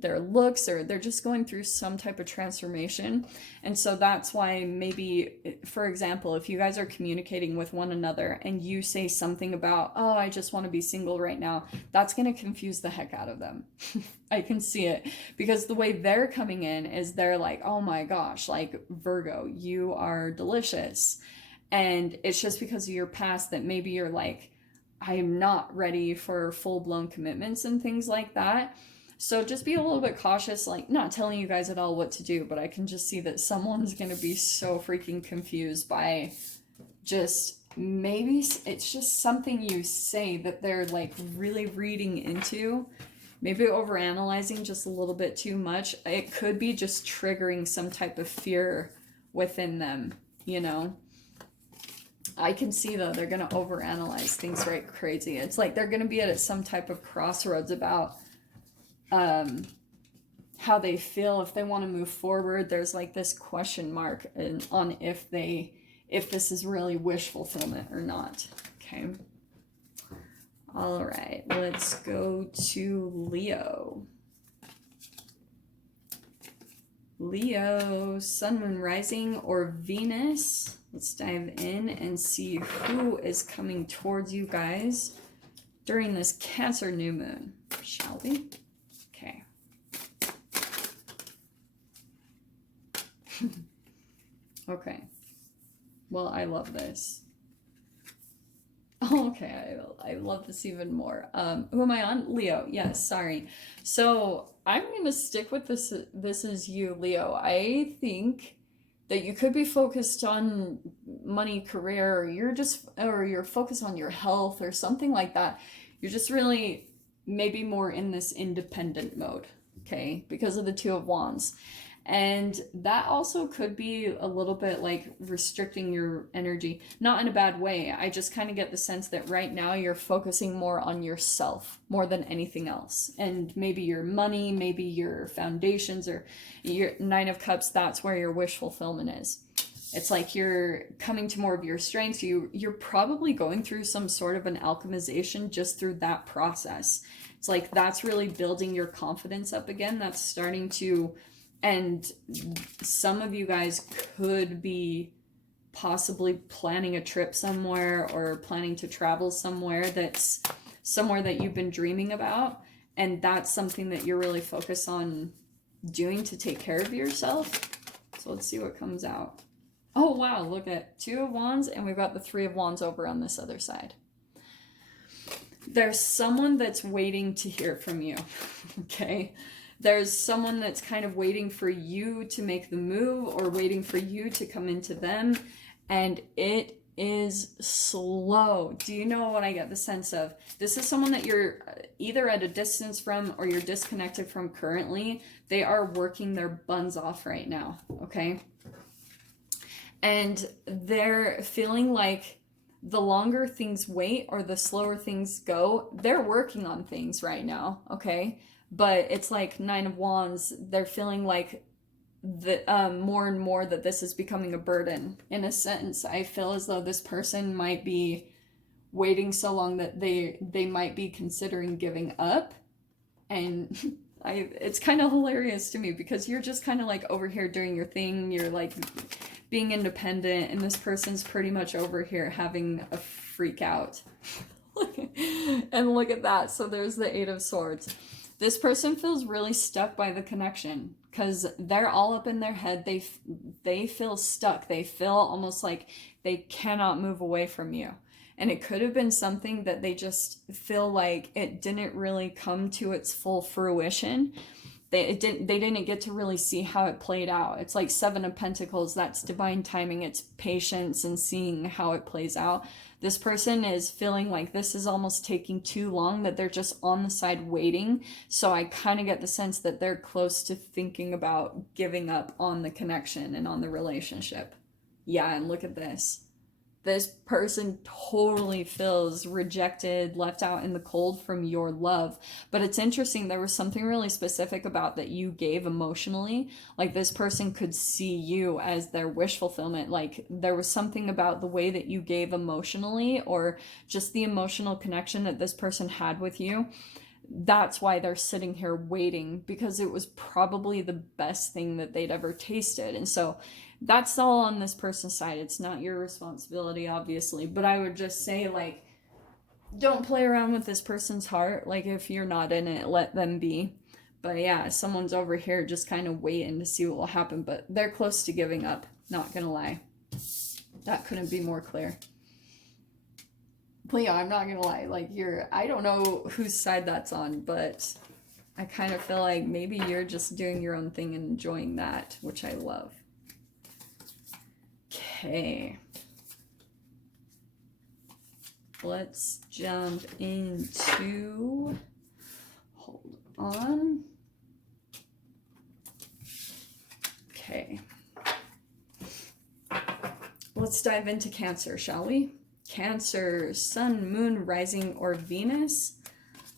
their looks, or they're just going through some type of transformation. And so that's why maybe, for example, if you guys are communicating with one another and you say something about, oh, I just want to be single right now, that's going to confuse the heck out of them. I can see it, because the way they're coming in is they're like, oh my gosh, like, Virgo, you are delicious. And it's just because of your past that maybe you're like, I am not ready for full-blown commitments and things like that. So just be a little bit cautious, like, not telling you guys at all what to do, but I can just see that someone's going to be so freaking confused by just, maybe it's just something you say that they're like really reading into, maybe overanalyzing just a little bit too much. It could be just triggering some type of fear within them, you know? I can see, though, they're going to overanalyze things right crazy. It's like they're going to be at some type of crossroads about how they feel, if they want to move forward. There's like this question mark on if this is really wish fulfillment or not. Okay. All right, let's go to Leo. Leo, sun, moon, rising, or Venus. Let's dive in and see who is coming towards you guys during this Cancer new moon, shall we? Okay. Okay. Well, I love this. Oh, okay, I love this even more. Who am I on? Leo. Yes, sorry. So I'm gonna stick with this. This is you, Leo. I think that you could be focused on money, career, or you're focused on your health or something like that. You're just really maybe more in this independent mode, okay, because of the Two of Wands. And that also could be a little bit like restricting your energy, not in a bad way. I just kind of get the sense that right now you're focusing more on yourself more than anything else. And maybe your money, maybe your foundations, or your Nine of Cups, that's where your wish fulfillment is. It's like you're coming to more of your strengths. You're probably going through some sort of an alchemization just through that process. It's like that's really building your confidence up again. That's starting to... And some of you guys could be possibly planning a trip somewhere or planning to travel somewhere that's somewhere that you've been dreaming about. And that's something that you're really focused on doing to take care of yourself. So let's see what comes out. Oh, wow. Look at Two of Wands, and we've got the Three of Wands over on this other side. There's someone that's waiting to hear from you. Okay. There's someone that's kind of waiting for you to make the move or waiting for you to come into them. And it is slow. Do you know what I get the sense of? This is someone that you're either at a distance from or you're disconnected from currently. They are working their buns off right now, okay? And they're feeling like the longer things wait or the slower things go, they're working on things right now, okay? But it's like Nine of Wands, they're feeling like more and more that this is becoming a burden. In a sense, I feel as though this person might be waiting so long that they might be considering giving up. And it's kind of hilarious to me because you're just kind of like over here doing your thing. You're like being independent, and this person's pretty much over here having a freak out. And look at that. So there's the Eight of Swords. This person feels really stuck by the connection because they're all up in their head. They feel stuck. They feel almost like they cannot move away from you. And it could have been something that they just feel like it didn't really come to its full fruition. They didn't get to really see how it played out. It's like Seven of Pentacles. That's divine timing. It's patience and seeing how it plays out. This person is feeling like this is almost taking too long, that they're just on the side waiting. So I kind of get the sense that they're close to thinking about giving up on the connection and on the relationship. Yeah, and look at this. This person totally feels rejected, left out in the cold from your love. But it's interesting, there was something really specific about that you gave emotionally. Like this person could see you as their wish fulfillment. Like there was something about the way that you gave emotionally, or just the emotional connection that this person had with you, that's why they're sitting here waiting, because it was probably the best thing that they'd ever tasted. And so that's all on this person's side. It's not your responsibility, obviously, but I would just say, like, don't play around with this person's heart. Like, if you're not in it, let them be. But yeah, someone's over here just kind of waiting to see what will happen, but they're close to giving up, not gonna lie. That couldn't be more clear. But yeah, I'm not gonna lie, like, I don't know whose side that's on, but I kind of feel like maybe you're just doing your own thing and enjoying that, which I love. Okay. Let's jump into, hold on. Okay. Let's dive into Cancer, shall we? Cancer, Sun, Moon, Rising, or Venus.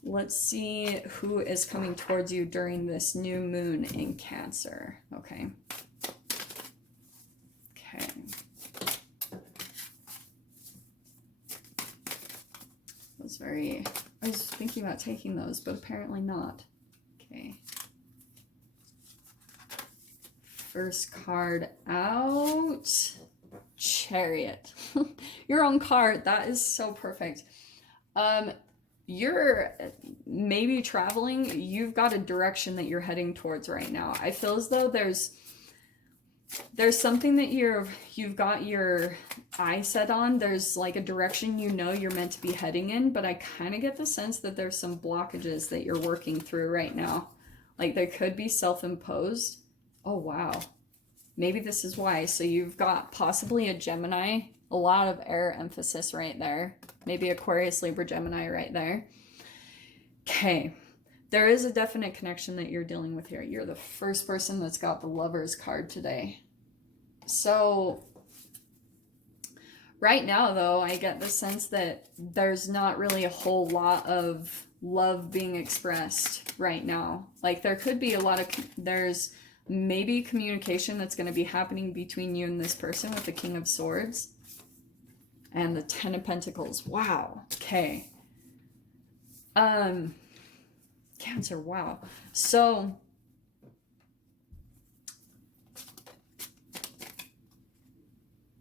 Let's see who is coming towards you during this new moon in Cancer. Okay. Okay. I was thinking about taking those, but apparently not. Okay. First card out. Chariot. Your own card. That is so perfect. You're maybe traveling. You've got a direction that you're heading towards right now. I feel as though there's something that you've got your eye set on. There's like a direction you're meant to be heading in, but I kind of get the sense that there's some blockages that you're working through right now. Like, they could be self-imposed. Oh, wow. Maybe this is why. So you've got possibly a Gemini, a lot of air emphasis right there. Maybe Aquarius, Libra, Gemini right there. Okay. There is a definite connection that you're dealing with here. You're the first person that's got the Lover's card today. So right now, though, I get the sense that there's not really a whole lot of love being expressed right now. Like, there could be there's maybe communication that's going to be happening between you and this person with the King of Swords and the Ten of Pentacles. Wow. Okay. Cancer, wow. So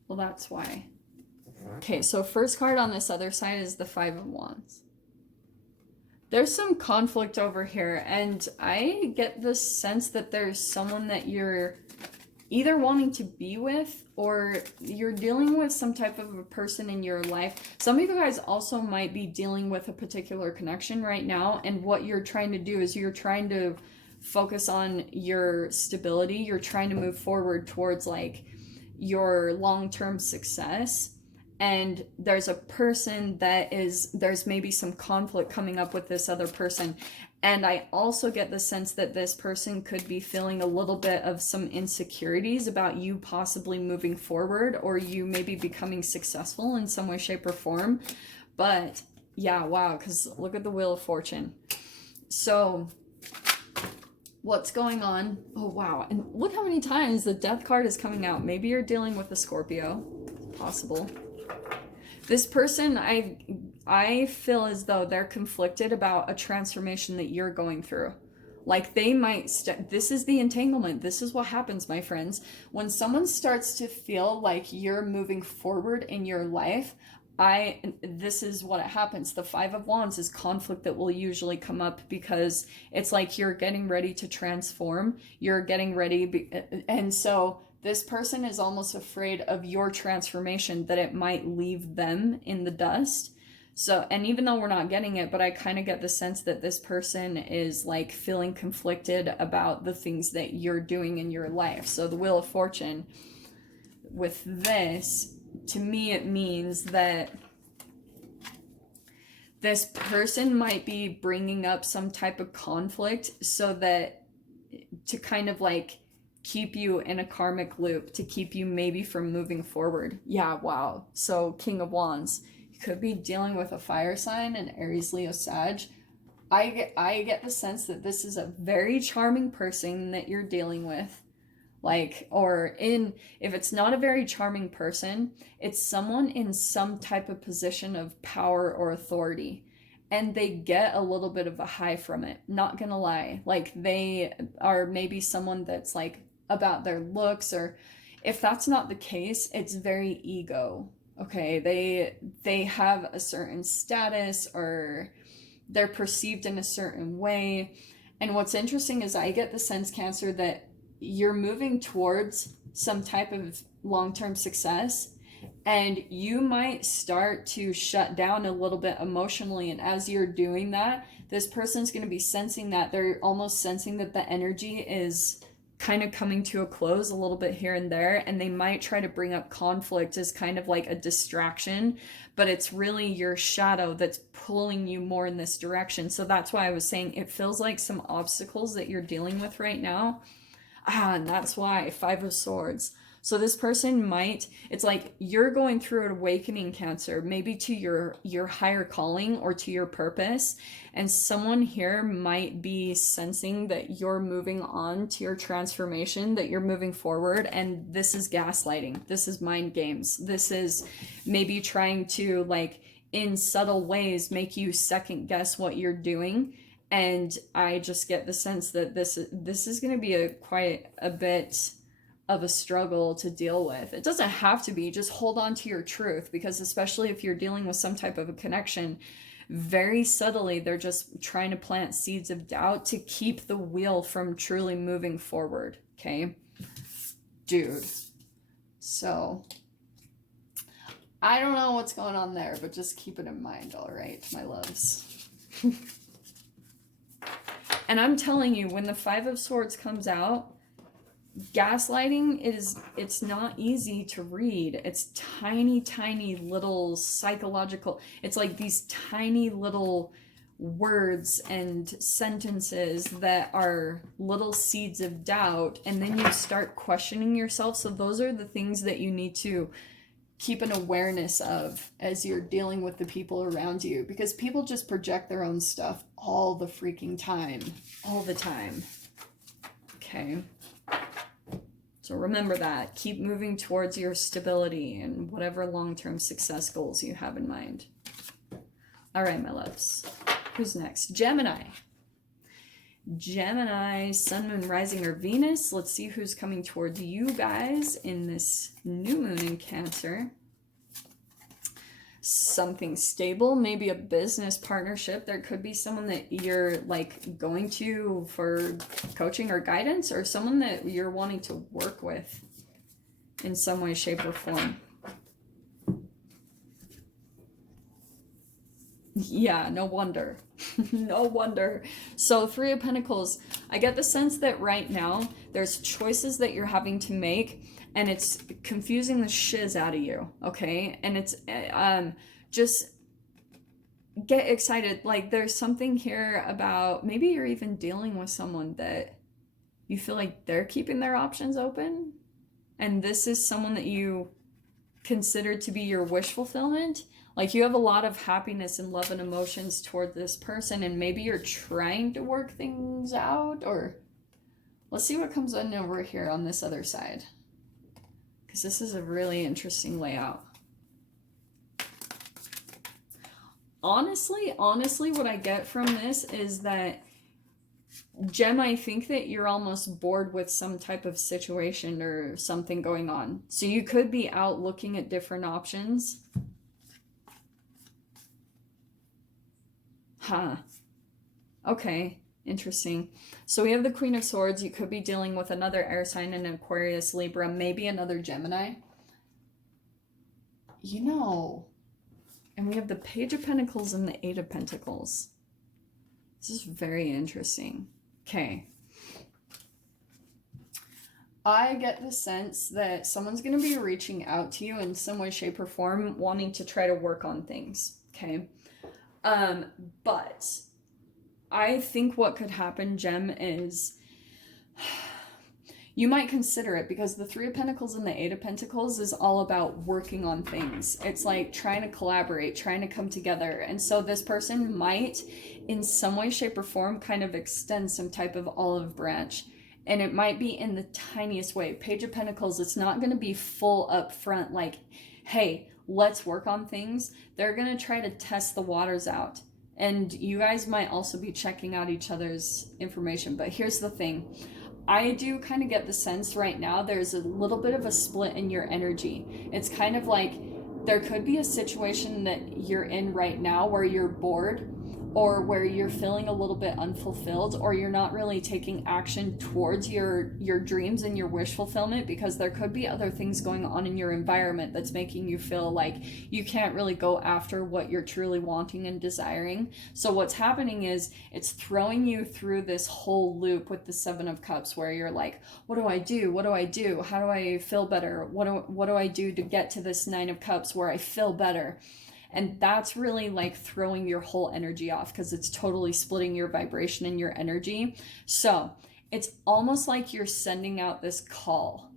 well, that's why. Okay, so first card on this other side is the Five of Wands. There's some conflict over here, and I get the sense that there's someone that you're either wanting to be with, or you're dealing with some type of a person in your life. Some of you guys also might be dealing with a particular connection right now, and what you're trying to do is you're trying to focus on your stability. You're trying to move forward towards like your long-term success. And there's a person there's maybe some conflict coming up with this other person. And I also get the sense that this person could be feeling a little bit of some insecurities about you possibly moving forward, or you maybe becoming successful in some way, shape, or form. But yeah, wow, because look at the Wheel of Fortune. So what's going on? Oh, wow. And look how many times the Death card is coming out. Maybe you're dealing with a Scorpio. Possible. This person, I feel as though they're conflicted about a transformation that you're going through. Like, they might, this is the entanglement. This is what happens, my friends. When someone starts to feel like you're moving forward in your life, this is what happens. The Five of Wands is conflict that will usually come up, because it's like you're getting ready to transform. You're getting ready. And so this person is almost afraid of your transformation, that it might leave them in the dust. So, and even though we're not getting it, but I kind of get the sense that this person is like feeling conflicted about the things that you're doing in your life. So the Wheel of Fortune with this, to me, it means that this person might be bringing up some type of conflict so that to kind of like keep you in a karmic loop, to keep you maybe from moving forward. Yeah, wow. So King of Wands, you could be dealing with a fire sign, an Aries, Leo, Sag. I get the sense that this is a very charming person that you're dealing with. Like, if it's not a very charming person, it's someone in some type of position of power or authority. and they get a little bit of a high from it. Not gonna lie. Like, they are maybe someone that's like about their looks, or if that's not the case, it's very ego. Okay, they have a certain status, or they're perceived in a certain way. And what's interesting is I get the sense, Cancer, that you're moving towards some type of long-term success, and you might start to shut down a little bit emotionally. And as you're doing that, this person's going to be sensing that. They're almost sensing that the energy is kind of coming to a close a little bit here and there, and they might try to bring up conflict as kind of like a distraction, but it's really your shadow that's pulling you more in this direction. So that's why I was saying it feels like some obstacles that you're dealing with right now. And that's why Five of Swords. So this person might, it's like you're going through an awakening, Cancer, maybe to your higher calling or to your purpose. And someone here might be sensing that you're moving on to your transformation, that you're moving forward. And this is gaslighting. This is mind games. This is maybe trying to, like, in subtle ways, make you second guess what you're doing. And I just get the sense that this is going to be quite a bit of a struggle to deal with. It doesn't have to be. Just hold on to your truth, because especially if you're dealing with some type of a connection, very subtly, they're just trying to plant seeds of doubt to keep the wheel from truly moving forward. Okay, dude. So I don't know what's going on there, but just keep it in mind, all right, my loves. And I'm telling you, when the Five of Swords comes out, gaslighting it's not easy to read. It's tiny, tiny little psychological, it's like these tiny little words and sentences that are little seeds of doubt, and then you start questioning yourself. So those are the things that you need to keep an awareness of as you're dealing with the people around you, because people just project their own stuff all the freaking time. All the time. Okay. So remember that. Keep moving towards your stability and whatever long-term success goals you have in mind. All right, my loves. Who's next? Gemini. Gemini, Sun, Moon, Rising, or Venus. Let's see who's coming towards you guys in this new moon in Cancer. Something stable, maybe a business partnership. There could be someone that you're like going to for coaching or guidance, or someone that you're wanting to work with in some way, shape, or form. Yeah, no wonder. No wonder. So Three of Pentacles, I get the sense that right now there's choices that you're having to make, and it's confusing the shiz out of you, okay? And it's just get excited. Like, there's something here about maybe you're even dealing with someone that you feel like they're keeping their options open, and this is someone that you consider to be your wish fulfillment. Like, you have a lot of happiness and love and emotions toward this person, and maybe you're trying to work things out. Or let's see what comes in over here on this other side, because this is a really interesting layout. Honestly, what I get from this is that, Gem, I think that you're almost bored with some type of situation or something going on. So you could be out looking at different options. Huh. Okay, interesting. So we have the Queen of Swords. You could be dealing with another air sign, an Aquarius, Libra, maybe another Gemini. You know, and we have the Page of Pentacles and the Eight of Pentacles. This is very interesting. Okay. I get the sense that someone's going to be reaching out to you in some way, shape, or form, wanting to try to work on things. Okay. But I think what could happen, Gem, is you might consider it, because the Three of Pentacles and the Eight of Pentacles is all about working on things. It's like trying to collaborate, trying to come together. And so this person might, in some way, shape, or form, kind of extend some type of olive branch. And it might be in the tiniest way. Page of Pentacles, it's not going to be full up front, like, hey, let's work on things. They're going to try to test the waters out And you guys might also be checking out each other's information. But here's the thing. I do kind of get the sense right now there's a little bit of a split in your energy. It's kind of like there could be a situation that you're in right now where you're bored, or where you're feeling a little bit unfulfilled, or you're not really taking action towards your dreams and your wish fulfillment, because there could be other things going on in your environment that's making you feel like you can't really go after what you're truly wanting and desiring. So what's happening is it's throwing you through this whole loop with the Seven of Cups, where you're like, what do I do? What do I do? How do I feel better? What do I do to get to this Nine of Cups where I feel better? And that's really like throwing your whole energy off, because it's totally splitting your vibration and your energy. So it's almost like you're sending out this call.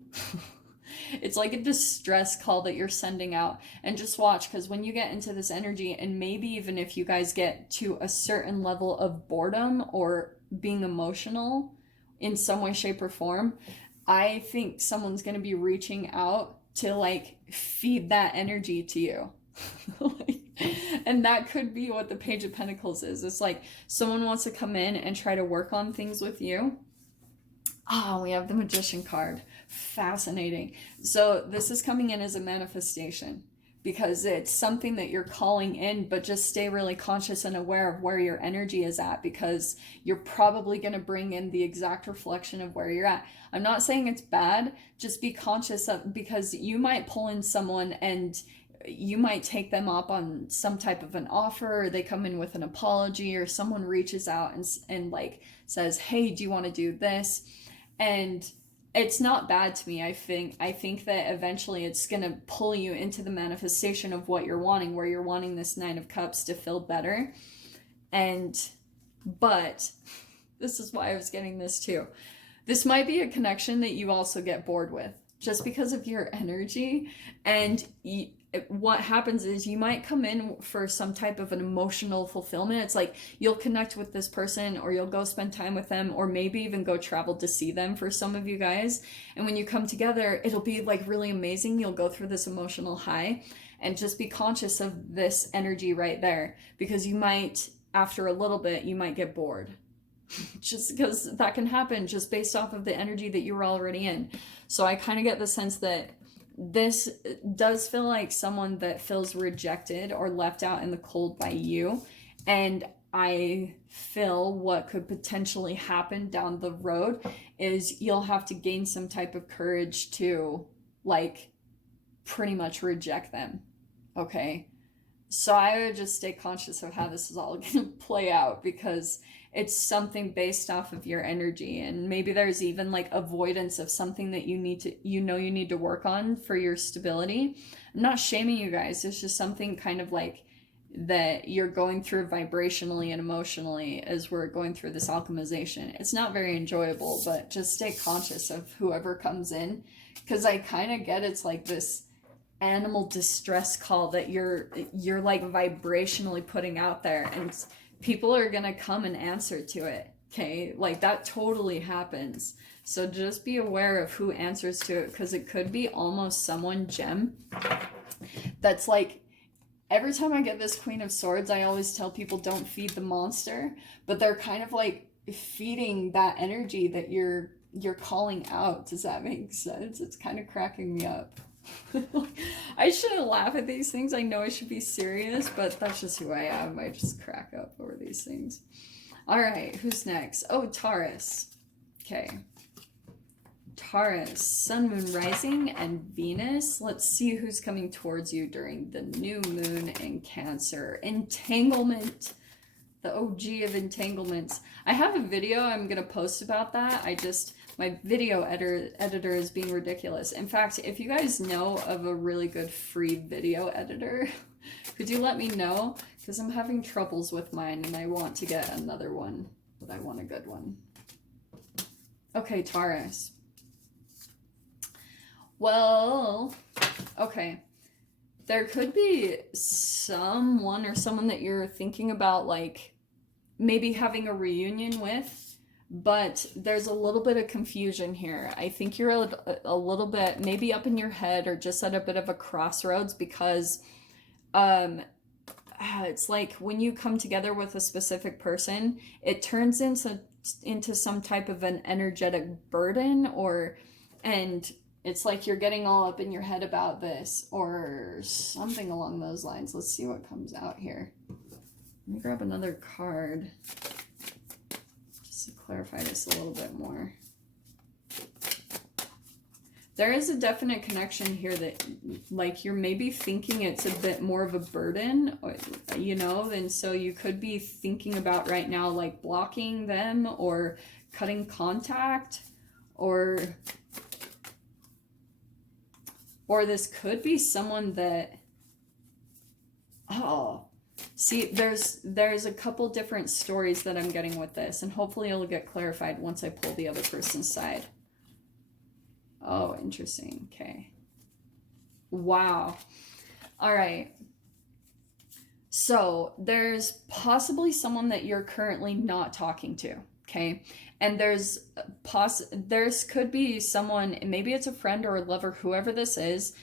It's like a distress call that you're sending out. And just watch, because when you get into this energy, and maybe even if you guys get to a certain level of boredom or being emotional in some way, shape, or form, I think someone's going to be reaching out to like feed that energy to you. And that could be what the Page of Pentacles is. It's like someone wants to come in and try to work on things with you. We have the Magician card. Fascinating. So this is coming in as a manifestation, because it's something that you're calling in, but just stay really conscious and aware of where your energy is at, because you're probably going to bring in the exact reflection of where you're at. I'm not saying it's bad, just be conscious of, because you might pull in someone and you might take them up on some type of an offer, or they come in with an apology, or someone reaches out and like says, hey, do you want to do this? And it's not bad to me. I think that eventually it's going to pull you into the manifestation of what you're wanting, where you're wanting this Nine of Cups to feel better. But this is why I was getting this too. This might be a connection that you also get bored with, just because of your energy. And what happens is you might come in for some type of an emotional fulfillment. It's like you'll connect with this person, or you'll go spend time with them, or maybe even go travel to see them for some of you guys. And when you come together, it'll be like really amazing. You'll go through this emotional high, and just be conscious of this energy right there, because you might, after a little bit, you might get bored. Just because that can happen just based off of the energy that you were already in. So I kind of get the sense that this does feel like someone that feels rejected or left out in the cold by you. And I feel what could potentially happen down the road is you'll have to gain some type of courage to like pretty much reject them. Okay. So I would just stay conscious of how this is all going to play out, because it's something based off of your energy. And maybe there's even like avoidance of something that you need to work on for your stability. I'm not shaming you guys. It's just something kind of like that you're going through vibrationally and emotionally as we're going through this alchemization. It's not very enjoyable, but just stay conscious of whoever comes in, because I kind of get it's like this animal distress call that you're like vibrationally putting out there, and people are gonna come and answer to it. Okay, like that totally happens. So just be aware of who answers to it, because it could be almost someone, Gem, that's like, every time I get this Queen of Swords, I always tell people don't feed the monster, but they're kind of like feeding that energy that you're calling out. Does that make sense? It's kind of cracking me up. I shouldn't laugh at these things. I know I should be serious, but that's just who I am. I just crack up over these things. All right, who's next? Oh, Taurus. Okay. Taurus, Sun, Moon, Rising, and Venus. Let's see who's coming towards you during the new moon in Cancer. Entanglement. The OG of entanglements. I have a video I'm going to post about that. My video editor is being ridiculous. In fact, if you guys know of a really good free video editor, could you let me know? Because I'm having troubles with mine and I want to get another one, but I want a good one. Okay, Taurus. Well, okay. There could be someone or someone that you're thinking about, like, maybe having a reunion with, but there's a little bit of confusion here. I think you're a little bit maybe up in your head or just at a bit of a crossroads, because it's like when you come together with a specific person, it turns into some type of an energetic burden, or and it's like you're getting all up in your head about this or something along those lines. Let's see what comes out here. Let me grab another card just to clarify this a little bit more. There is a definite connection here that, like, you're maybe thinking it's a bit more of a burden, you know, and so you could be thinking about right now, like, blocking them or cutting contact, or this could be someone that, oh, see, there's a couple different stories that I'm getting with this, and hopefully it'll get clarified once I pull the other person's side. Oh, interesting. Okay. Wow. All right. So there's possibly someone that you're currently not talking to. Okay. And there's could be someone, maybe it's a friend or a lover, whoever this is,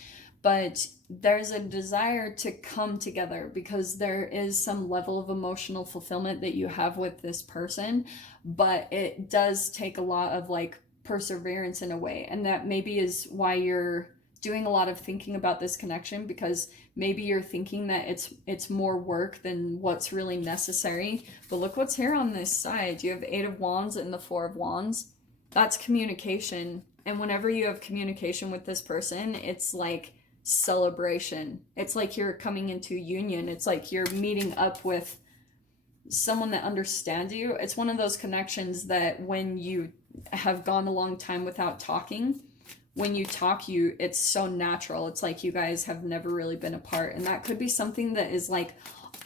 but there's a desire to come together because there is some level of emotional fulfillment that you have with this person, but it does take a lot of, like, perseverance in a way, and that maybe is why you're doing a lot of thinking about this connection, because maybe you're thinking that it's more work than what's really necessary. But look what's here on this side. You have 8 of Wands and the 4 of Wands. That's communication, and whenever you have communication with this person, it's like celebration. It's like you're coming into union. It's like you're meeting up with someone that understands you. It's one of those connections that when you have gone a long time without talking, when you talk, it's so natural. It's like you guys have never really been apart, and that could be something that is like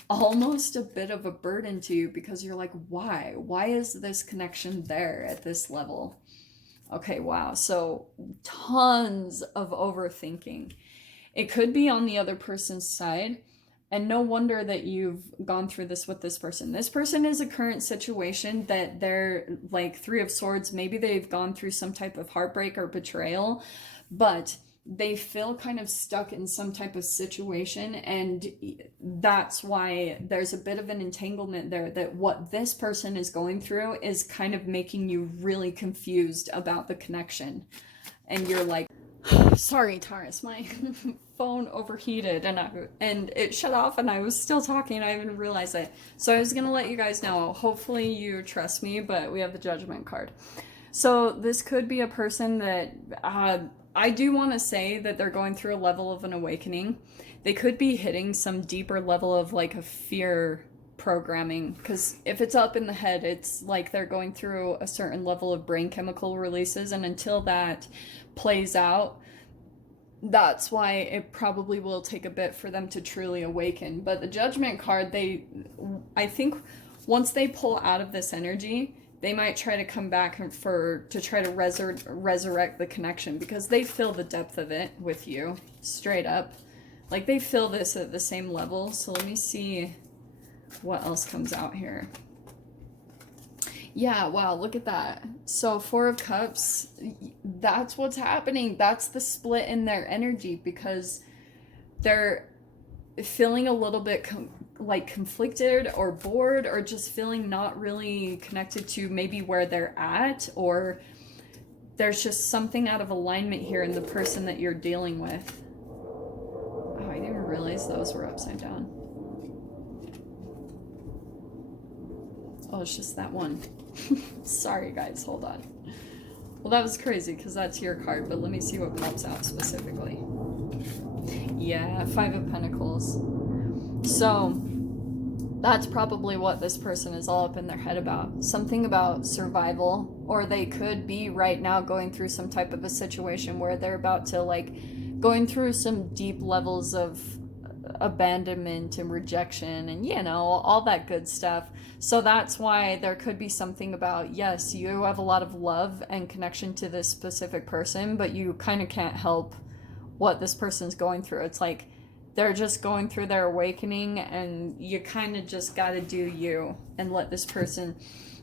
almost a bit of a burden to you, because you're like, why is this connection there at this level? Okay, wow. So tons of overthinking. It could be on the other person's side. And no wonder that you've gone through this with this person. This person is a current situation that they're like 3 of Swords. Maybe they've gone through some type of heartbreak or betrayal, but they feel kind of stuck in some type of situation. And that's why there's a bit of an entanglement there, that what this person is going through is kind of making you really confused about the connection. And you're like, sorry, Taurus, my phone overheated and it shut off, and I was still talking. I didn't realize it. So I was going to let you guys know. Hopefully you trust me, but we have the Judgment card. So this could be a person that I do want to say that they're going through a level of an awakening. They could be hitting some deeper level of like a fear programming, because if it's up in the head, it's like they're going through a certain level of brain chemical releases, and until that plays out, that's why it probably will take a bit for them to truly awaken. But the Judgment card, I think once they pull out of this energy, they might try to come back to try to resurrect the connection, because they feel the depth of it with you, straight up. Like, they feel this at the same level. So let me see what else comes out here. Yeah, wow, look at that. So 4 of Cups, that's what's happening. That's the split in their energy, because they're feeling a little bit like conflicted or bored, or just feeling not really connected to maybe where they're at, or there's just something out of alignment here in the person that you're dealing with. Oh, I didn't even realize those were upside down. Oh, it's just that one. Sorry, guys, hold on. Well, that was crazy, because that's your card, but let me see what pops out specifically. Yeah, 5 of Pentacles. So, that's probably what this person is all up in their head about. Something about survival, or they could be right now going through some type of a situation where they're about to, like, going through some deep levels of abandonment and rejection and, you know, all that good stuff. So that's why there could be something about, yes, you have a lot of love and connection to this specific person, but you kind of can't help what this person's going through. It's like they're just going through their awakening, and you kind of just got to do you and let this person,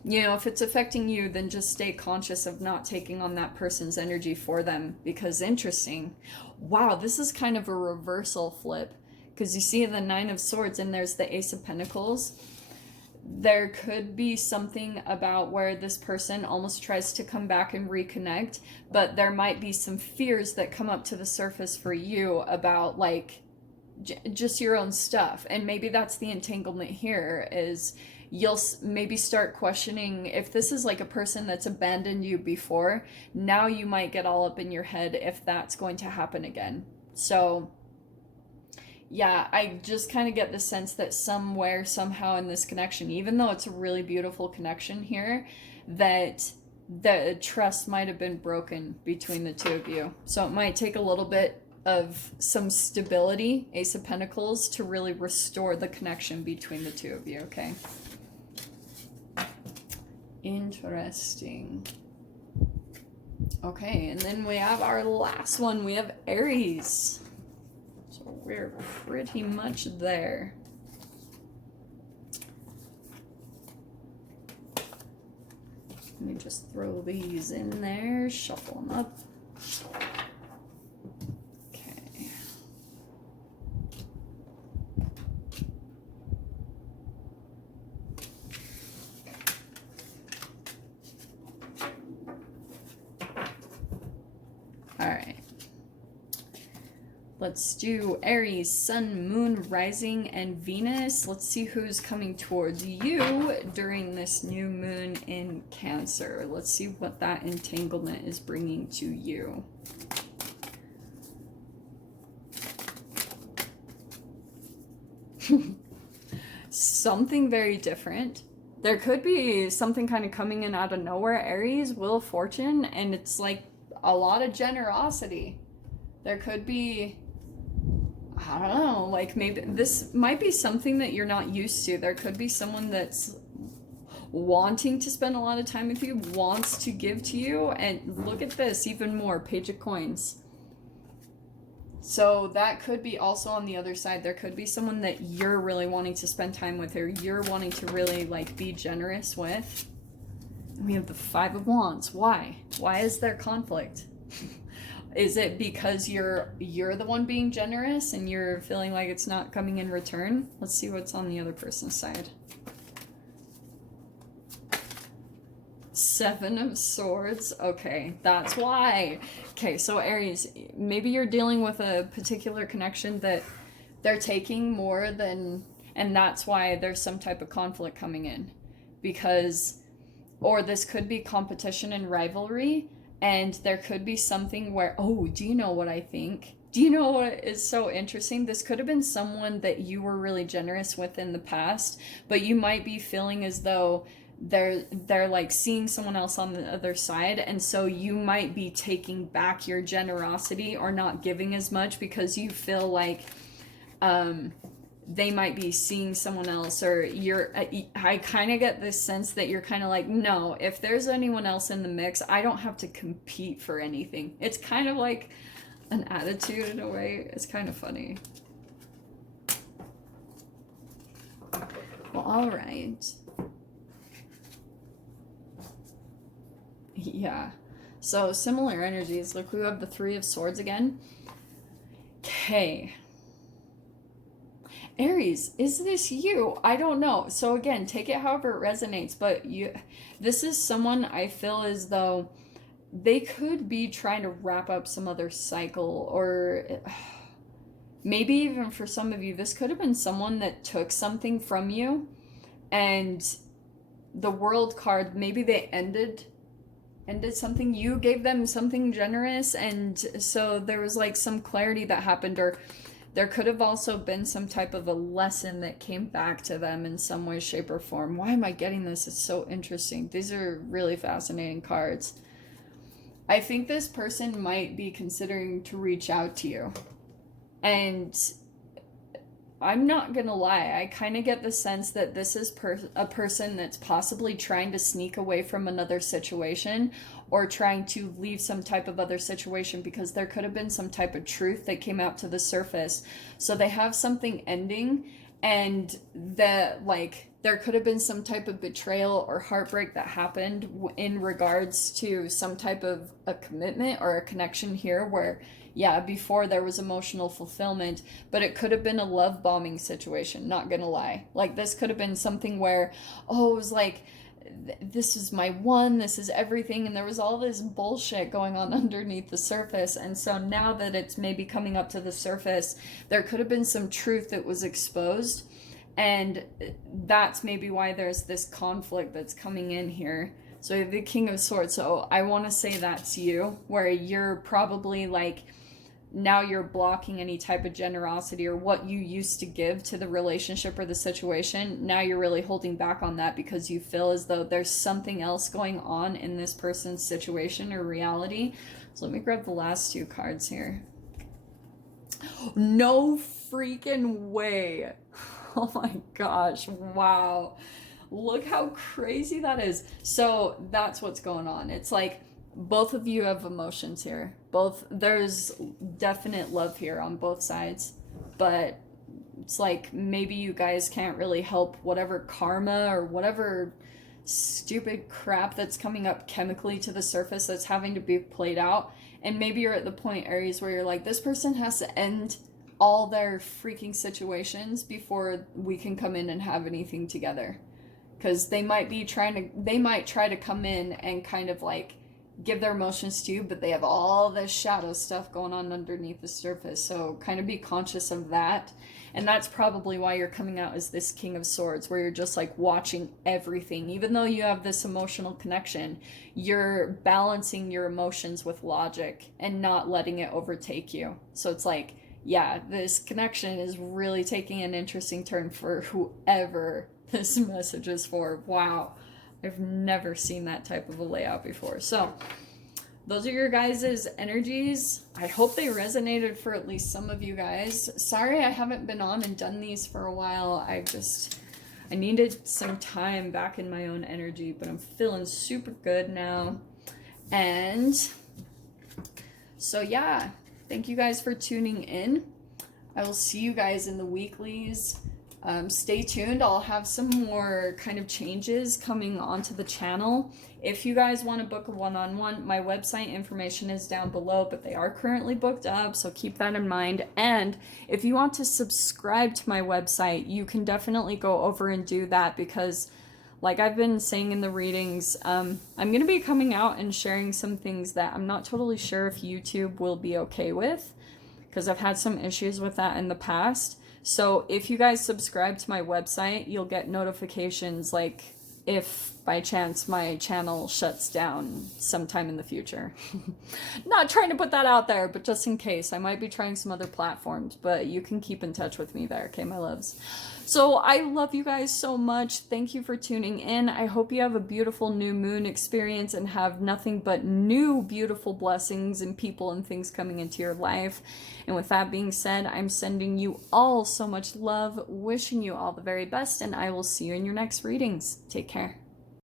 you know, if it's affecting you, then just stay conscious of not taking on that person's energy for them. Because interesting, wow, this is kind of a reversal flip. Because you see the Nine of Swords and there's the Ace of Pentacles. There could be something about where this person almost tries to come back and reconnect, but there might be some fears that come up to the surface for you about like just your own stuff. And maybe that's the entanglement here, is you'll maybe start questioning if this is like a person that's abandoned you before. Now you might get all up in your head if that's going to happen again. So yeah, I just kind of get the sense that somewhere, somehow in this connection, even though it's a really beautiful connection here, that the trust might have been broken between the two of you. So it might take a little bit of some stability, Ace of Pentacles, to really restore the connection between the two of you, okay? Interesting. Okay, and then we have our last one. We have Aries. So we're pretty much there. Let me just throw these in there, shuffle them up. Okay. All right. Let's do Aries, Sun, Moon, Rising, and Venus. Let's see who's coming towards you during this new moon in Cancer. Let's see what that entanglement is bringing to you. Something very different. There could be something kind of coming in out of nowhere, Aries, Wheel of Fortune, and it's like a lot of generosity. There could be, I don't know, like maybe this might be something that you're not used to. There could be someone that's wanting to spend a lot of time with you, wants to give to you, and look at this, even more, Page of Coins. So that could be also on the other side. There could be someone that you're really wanting to spend time with, or you're wanting to really like be generous with. We have the Five of Wands. Why? Why is there conflict? Is it because you're the one being generous and you're feeling like it's not coming in return? Let's see what's on the other person's side. Seven of Swords. Okay, that's why. Okay, so Aries, maybe you're dealing with a particular connection that they're taking more than, and that's why there's some type of conflict coming in. Because, or this could be competition and rivalry. And there could be something where, oh, do you know what I think? Do you know what is so interesting? This could have been someone that you were really generous with in the past, but you might be feeling as though they're like seeing someone else on the other side, and so you might be taking back your generosity or not giving as much because you feel like they might be seeing someone else, or I kind of get this sense that you're kind of like, no, if there's anyone else in the mix, I don't have to compete for anything. It's kind of like an attitude in a way. It's kind of funny. Well, all right. Yeah. So similar energies. Look, we have the Three of Swords again. Okay. Aries, is this you? I don't know. So again, take it however it resonates, but this is someone I feel as though they could be trying to wrap up some other cycle, or maybe even for some of you, this could have been someone that took something from you, and the World card, maybe they ended something, you gave them something generous, and so there was like some clarity that happened, or there could have also been some type of a lesson that came back to them in some way, shape, or form. Why am I getting this? It's so interesting. These are really fascinating cards. I think this person might be considering to reach out to you. And I'm not gonna lie, I kind of get the sense that this is a person that's possibly trying to sneak away from another situation, or trying to leave some type of other situation, because there could have been some type of truth that came out to the surface. So they have something ending, and that, like, there could have been some type of betrayal or heartbreak that happened in regards to some type of a commitment or a connection here where, yeah, before there was emotional fulfillment, but it could have been a love bombing situation, not gonna lie. Like, this could have been something where, oh, it was like, this is my one, this is everything, and there was all this bullshit going on underneath the surface. And so now that it's maybe coming up to the surface, there could have been some truth that was exposed, and that's maybe why there's this conflict that's coming in here. So you have the King of Swords. So I want to say that's you, where you're probably like, now you're blocking any type of generosity or what you used to give to the relationship or the situation. Now you're really holding back on that because you feel as though there's something else going on in this person's situation or reality. So let me grab the last two cards here. No freaking way. Oh my gosh, wow. Look how crazy that is. So that's what's going on. It's like both of you have emotions here. There's definite love here on both sides, but it's like maybe you guys can't really help whatever karma or whatever stupid crap that's coming up chemically to the surface that's having to be played out. And maybe you're at the point, Aries, where you're like, this person has to end all their freaking situations before we can come in and have anything together. Because they might try to come in and kind of like give their emotions to you, but they have all this shadow stuff going on underneath the surface. So kind of be conscious of that. And that's probably why you're coming out as this King of Swords, where you're just like watching everything. Even though you have this emotional connection, you're balancing your emotions with logic and not letting it overtake you. So it's like, yeah, this connection is really taking an interesting turn for whoever this message is for. Wow. I've never seen that type of a layout before. So those are your guys' energies. I hope they resonated for at least some of you guys. Sorry I haven't been on and done these for a while. I needed some time back in my own energy, but I'm feeling super good now. And so yeah, thank you guys for tuning in. I will see you guys in the weeklies. Stay tuned. I'll have some more kind of changes coming onto the channel. If you guys want to book a one-on-one, my website information is down below, but they are currently booked up, so keep that in mind. And if you want to subscribe to my website, you can definitely go over and do that, because like I've been saying in the readings, I'm going to be coming out and sharing some things that I'm not totally sure if YouTube will be okay with, because I've had some issues with that in the past. So if you guys subscribe to my website, you'll get notifications like if by chance my channel shuts down sometime in the future. Not trying to put that out there, but just in case. I might be trying some other platforms, but you can keep in touch with me there, okay, my loves? So I love you guys so much. Thank you for tuning in. I hope you have a beautiful new moon experience and have nothing but new beautiful blessings and people and things coming into your life. And with that being said, I'm sending you all so much love, wishing you all the very best, and I will see you in your next readings. Take care.